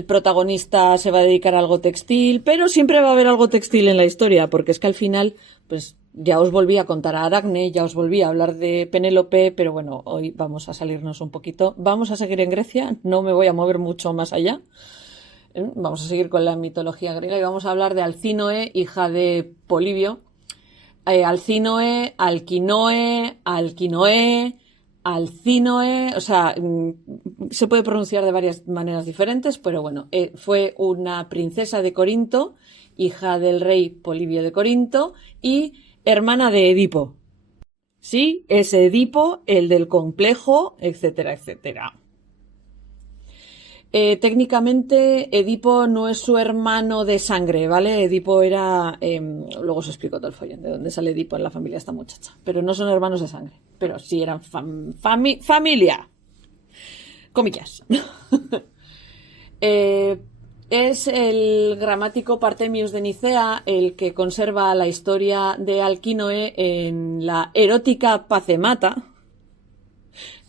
protagonista se va a dedicar a algo textil, pero siempre va a haber algo textil en la historia, porque es que al final, pues ya os volví a contar a Aracne, ya os volví a hablar de Penélope, pero bueno, hoy vamos a salirnos un poquito. Vamos a seguir en Grecia, no me voy a mover mucho más allá. Vamos a seguir con la mitología griega y vamos a hablar de Alcínoe, hija de Polibio. Alcínoe, Alquinoe, o sea, se puede pronunciar de varias maneras diferentes, pero bueno, fue una princesa de Corinto, hija del rey Polibio de Corinto y hermana de Edipo. Sí, ese Edipo, el del complejo, etcétera, etcétera. Técnicamente Edipo no es su hermano de sangre, ¿vale? Edipo era... luego os explico todo el follón de dónde sale Edipo en la familia de esta muchacha. Pero no son hermanos de sangre. Pero sí eran familia. Comillas. Es el gramático Partemius de Nicea el que conserva la historia de Alquinoe en la erótica Pacemata,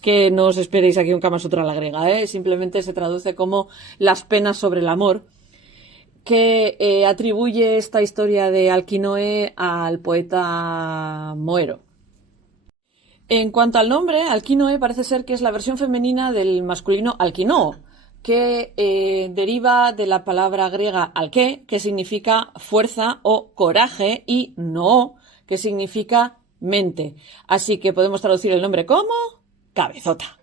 que no os esperéis aquí un Kama Sutra a la griega, simplemente se traduce como las penas sobre el amor, que atribuye esta historia de Alquinoe al poeta Moero. En cuanto al nombre, Alquinoe parece ser que es la versión femenina del masculino Alquinoo, que deriva de la palabra griega alke, que significa fuerza o coraje, y noo, que significa mente. Así que podemos traducir el nombre como cabezota.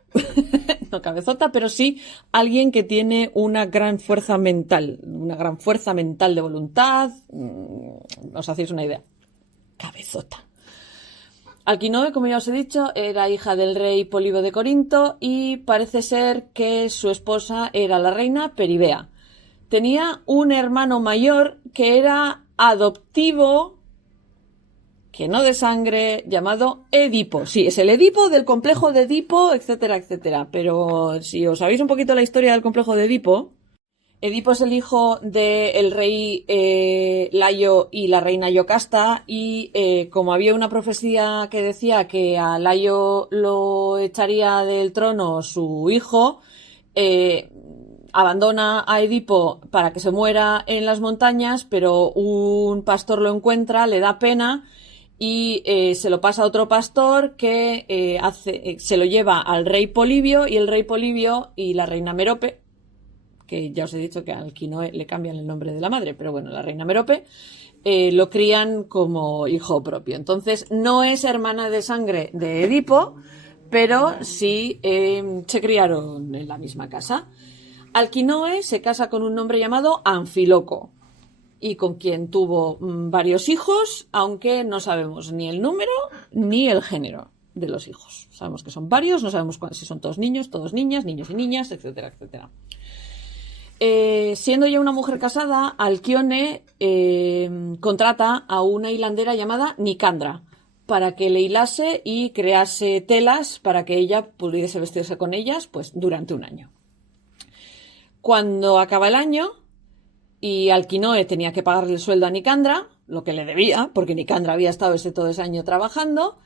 No cabezota, pero sí alguien que tiene una gran fuerza mental de voluntad. Os hacéis una idea. Cabezota. Alquinoe, como ya os he dicho, era hija del rey Polibio de Corinto y parece ser que su esposa era la reina Peribea. Tenía un hermano mayor que era adoptivo, que no de sangre, llamado Edipo. Sí, es el Edipo del complejo de Edipo, etcétera, etcétera. Pero si os sabéis un poquito la historia del complejo de Edipo, Edipo es el hijo del rey Layo y la reina Yocasta y como había una profecía que decía que a Layo lo echaría del trono su hijo, abandona a Edipo para que se muera en las montañas, pero un pastor lo encuentra, le da pena y se lo pasa a otro pastor que se lo lleva al rey Polibio y el rey Polibio y la reina Merope, que ya os he dicho que a Alquinoe le cambian el nombre de la madre, pero bueno, la reina Merope, lo crían como hijo propio. Entonces, no es hermana de sangre de Edipo, pero sí se criaron en la misma casa. Alquinoe se casa con un hombre llamado Anfíloco y con quien tuvo varios hijos, aunque no sabemos ni el número ni el género de los hijos. Sabemos que son varios, no sabemos si son todos niños, todos niñas, niños y niñas, etcétera, etcétera. Siendo ya una mujer casada, Alquione contrata a una hilandera llamada Nicandra para que le hilase y crease telas para que ella pudiese vestirse con ellas pues durante un año. Cuando acaba el año y Alquinoe tenía que pagarle el sueldo a Nicandra, lo que le debía, porque Nicandra había estado todo ese año trabajando,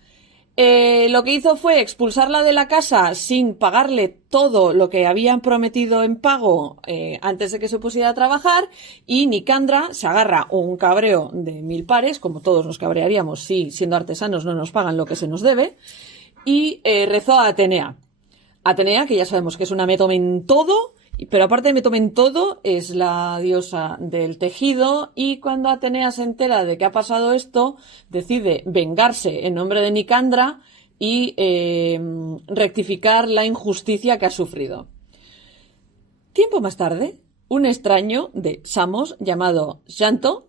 lo que hizo fue expulsarla de la casa sin pagarle todo lo que habían prometido en pago antes de que se pusiera a trabajar, y Nicandra se agarra un cabreo de 1000 pares, como todos nos cabrearíamos si siendo artesanos no nos pagan lo que se nos debe, y rezó a Atenea. Atenea, que ya sabemos que es una métome en todo, pero aparte de métome en todo, es la diosa del tejido, y cuando Atenea se entera de que ha pasado esto, decide vengarse en nombre de Nicandra y rectificar la injusticia que ha sufrido. Tiempo más tarde, un extraño de Samos llamado Llanto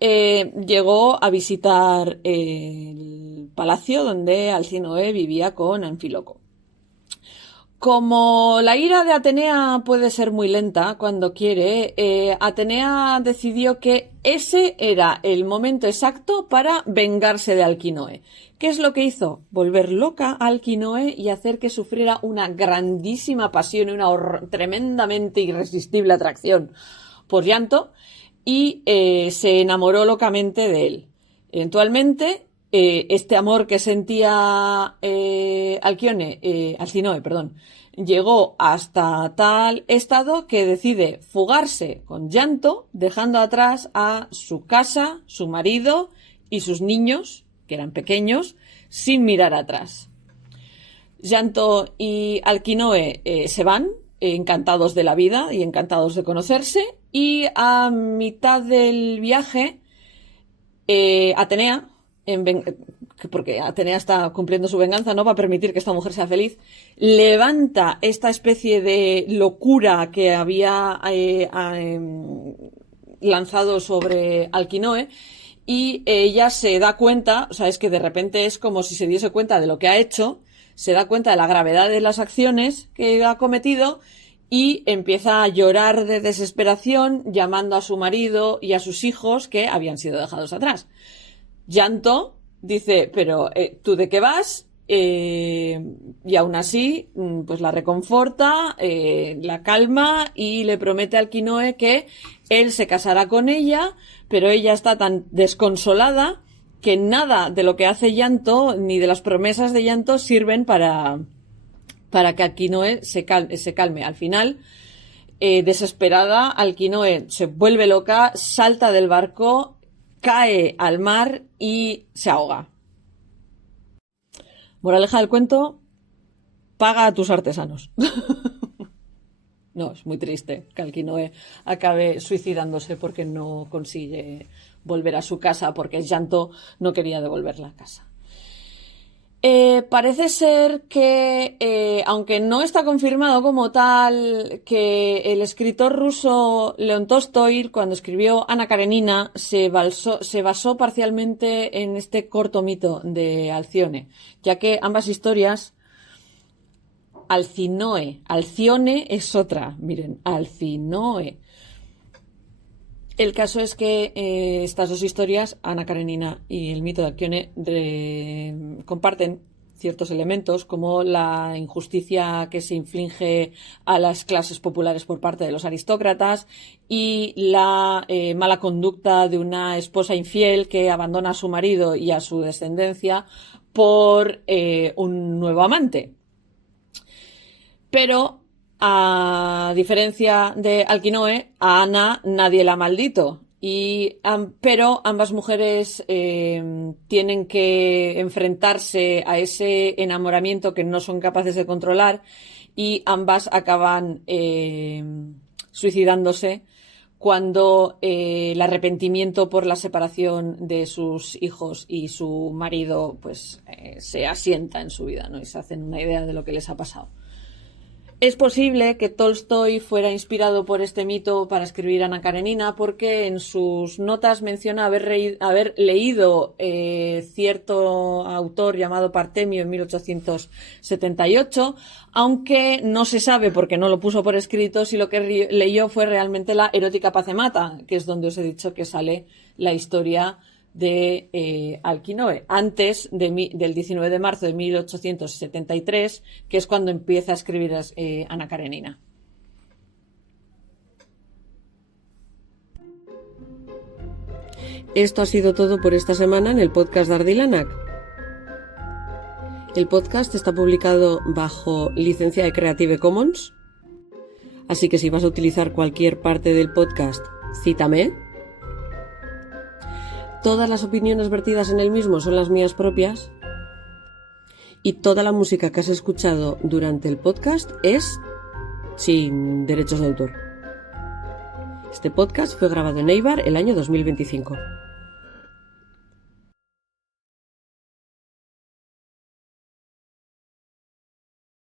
llegó a visitar el palacio donde Alcinoe vivía con Anfíloco. Como la ira de Atenea puede ser muy lenta cuando quiere, Atenea decidió que ese era el momento exacto para vengarse de Alquinoe. ¿Qué es lo que hizo? Volver loca a Alquinoe y hacer que sufriera una grandísima pasión y una tremendamente irresistible atracción por Llanto, y se enamoró locamente de él. Eventualmente, este amor que sentía Alcinoe, llegó hasta tal estado que decide fugarse con Llanto, dejando atrás a su casa, su marido y sus niños, que eran pequeños, sin mirar atrás. Llanto y Alquinoe se van, encantados de la vida y encantados de conocerse, y a mitad del viaje, Atenea, porque Atenea está cumpliendo su venganza, no va a permitir que esta mujer sea feliz, levanta esta especie de locura que había lanzado sobre Alquinoe, y ella se da cuenta, o sea, es que de repente es como si se diese cuenta de lo que ha hecho, se da cuenta de la gravedad de las acciones que ha cometido y empieza a llorar de desesperación, llamando a su marido y a sus hijos que habían sido dejados atrás. Llanto dice, pero ¿tú de qué vas? Y aún así, pues la reconforta, la calma y le promete a Alquinoe que él se casará con ella, pero ella está tan desconsolada que nada de lo que hace Llanto ni de las promesas de Llanto sirven para que Alquinoe se calme. Al final, desesperada, Alquinoe se vuelve loca, salta del barco, cae al mar y se ahoga. Moraleja del cuento, paga a tus artesanos. No, es muy triste que Alquinoe acabe suicidándose porque no consigue volver a su casa, porque Llanto no quería devolverla a casa. Parece ser que, aunque no está confirmado como tal, que el escritor ruso León Tolstói, cuando escribió Ana Karenina, se basó parcialmente en este corto mito de Alcione, ya que ambas historias, Alcinoe, Alcione es otra, miren, Alcinoe. El caso es que estas dos historias, Ana Karenina y el mito de Alcione, comparten ciertos elementos como la injusticia que se inflige a las clases populares por parte de los aristócratas y la mala conducta de una esposa infiel que abandona a su marido y a su descendencia por un nuevo amante. Pero, a diferencia de Alquinoe, a Ana nadie la ha maldito. Pero ambas mujeres tienen que enfrentarse a ese enamoramiento que no son capaces de controlar, y ambas acaban suicidándose cuando el arrepentimiento por la separación de sus hijos y su marido pues se asienta en su vida, ¿no? Y se hacen una idea de lo que les ha pasado. Es posible que Tolstói fuera inspirado por este mito para escribir Ana Karenina, porque en sus notas menciona haber leído cierto autor llamado Partemio en 1878, aunque no se sabe, porque no lo puso por escrito, si lo que leyó fue realmente la Erótica Pazemata, que es donde os he dicho que sale la historia de Alquinoe, antes del 19 de marzo de 1873, que es cuando empieza a escribir Ana Karenina. Esto ha sido todo por esta semana en el podcast de Ardilanak. El podcast está publicado bajo licencia de Creative Commons, así que si vas a utilizar cualquier parte del podcast, cítame. Todas las opiniones vertidas en el mismo son las mías propias y toda la música que has escuchado durante el podcast es sin derechos de autor. Este podcast fue grabado en Eibar el año 2025.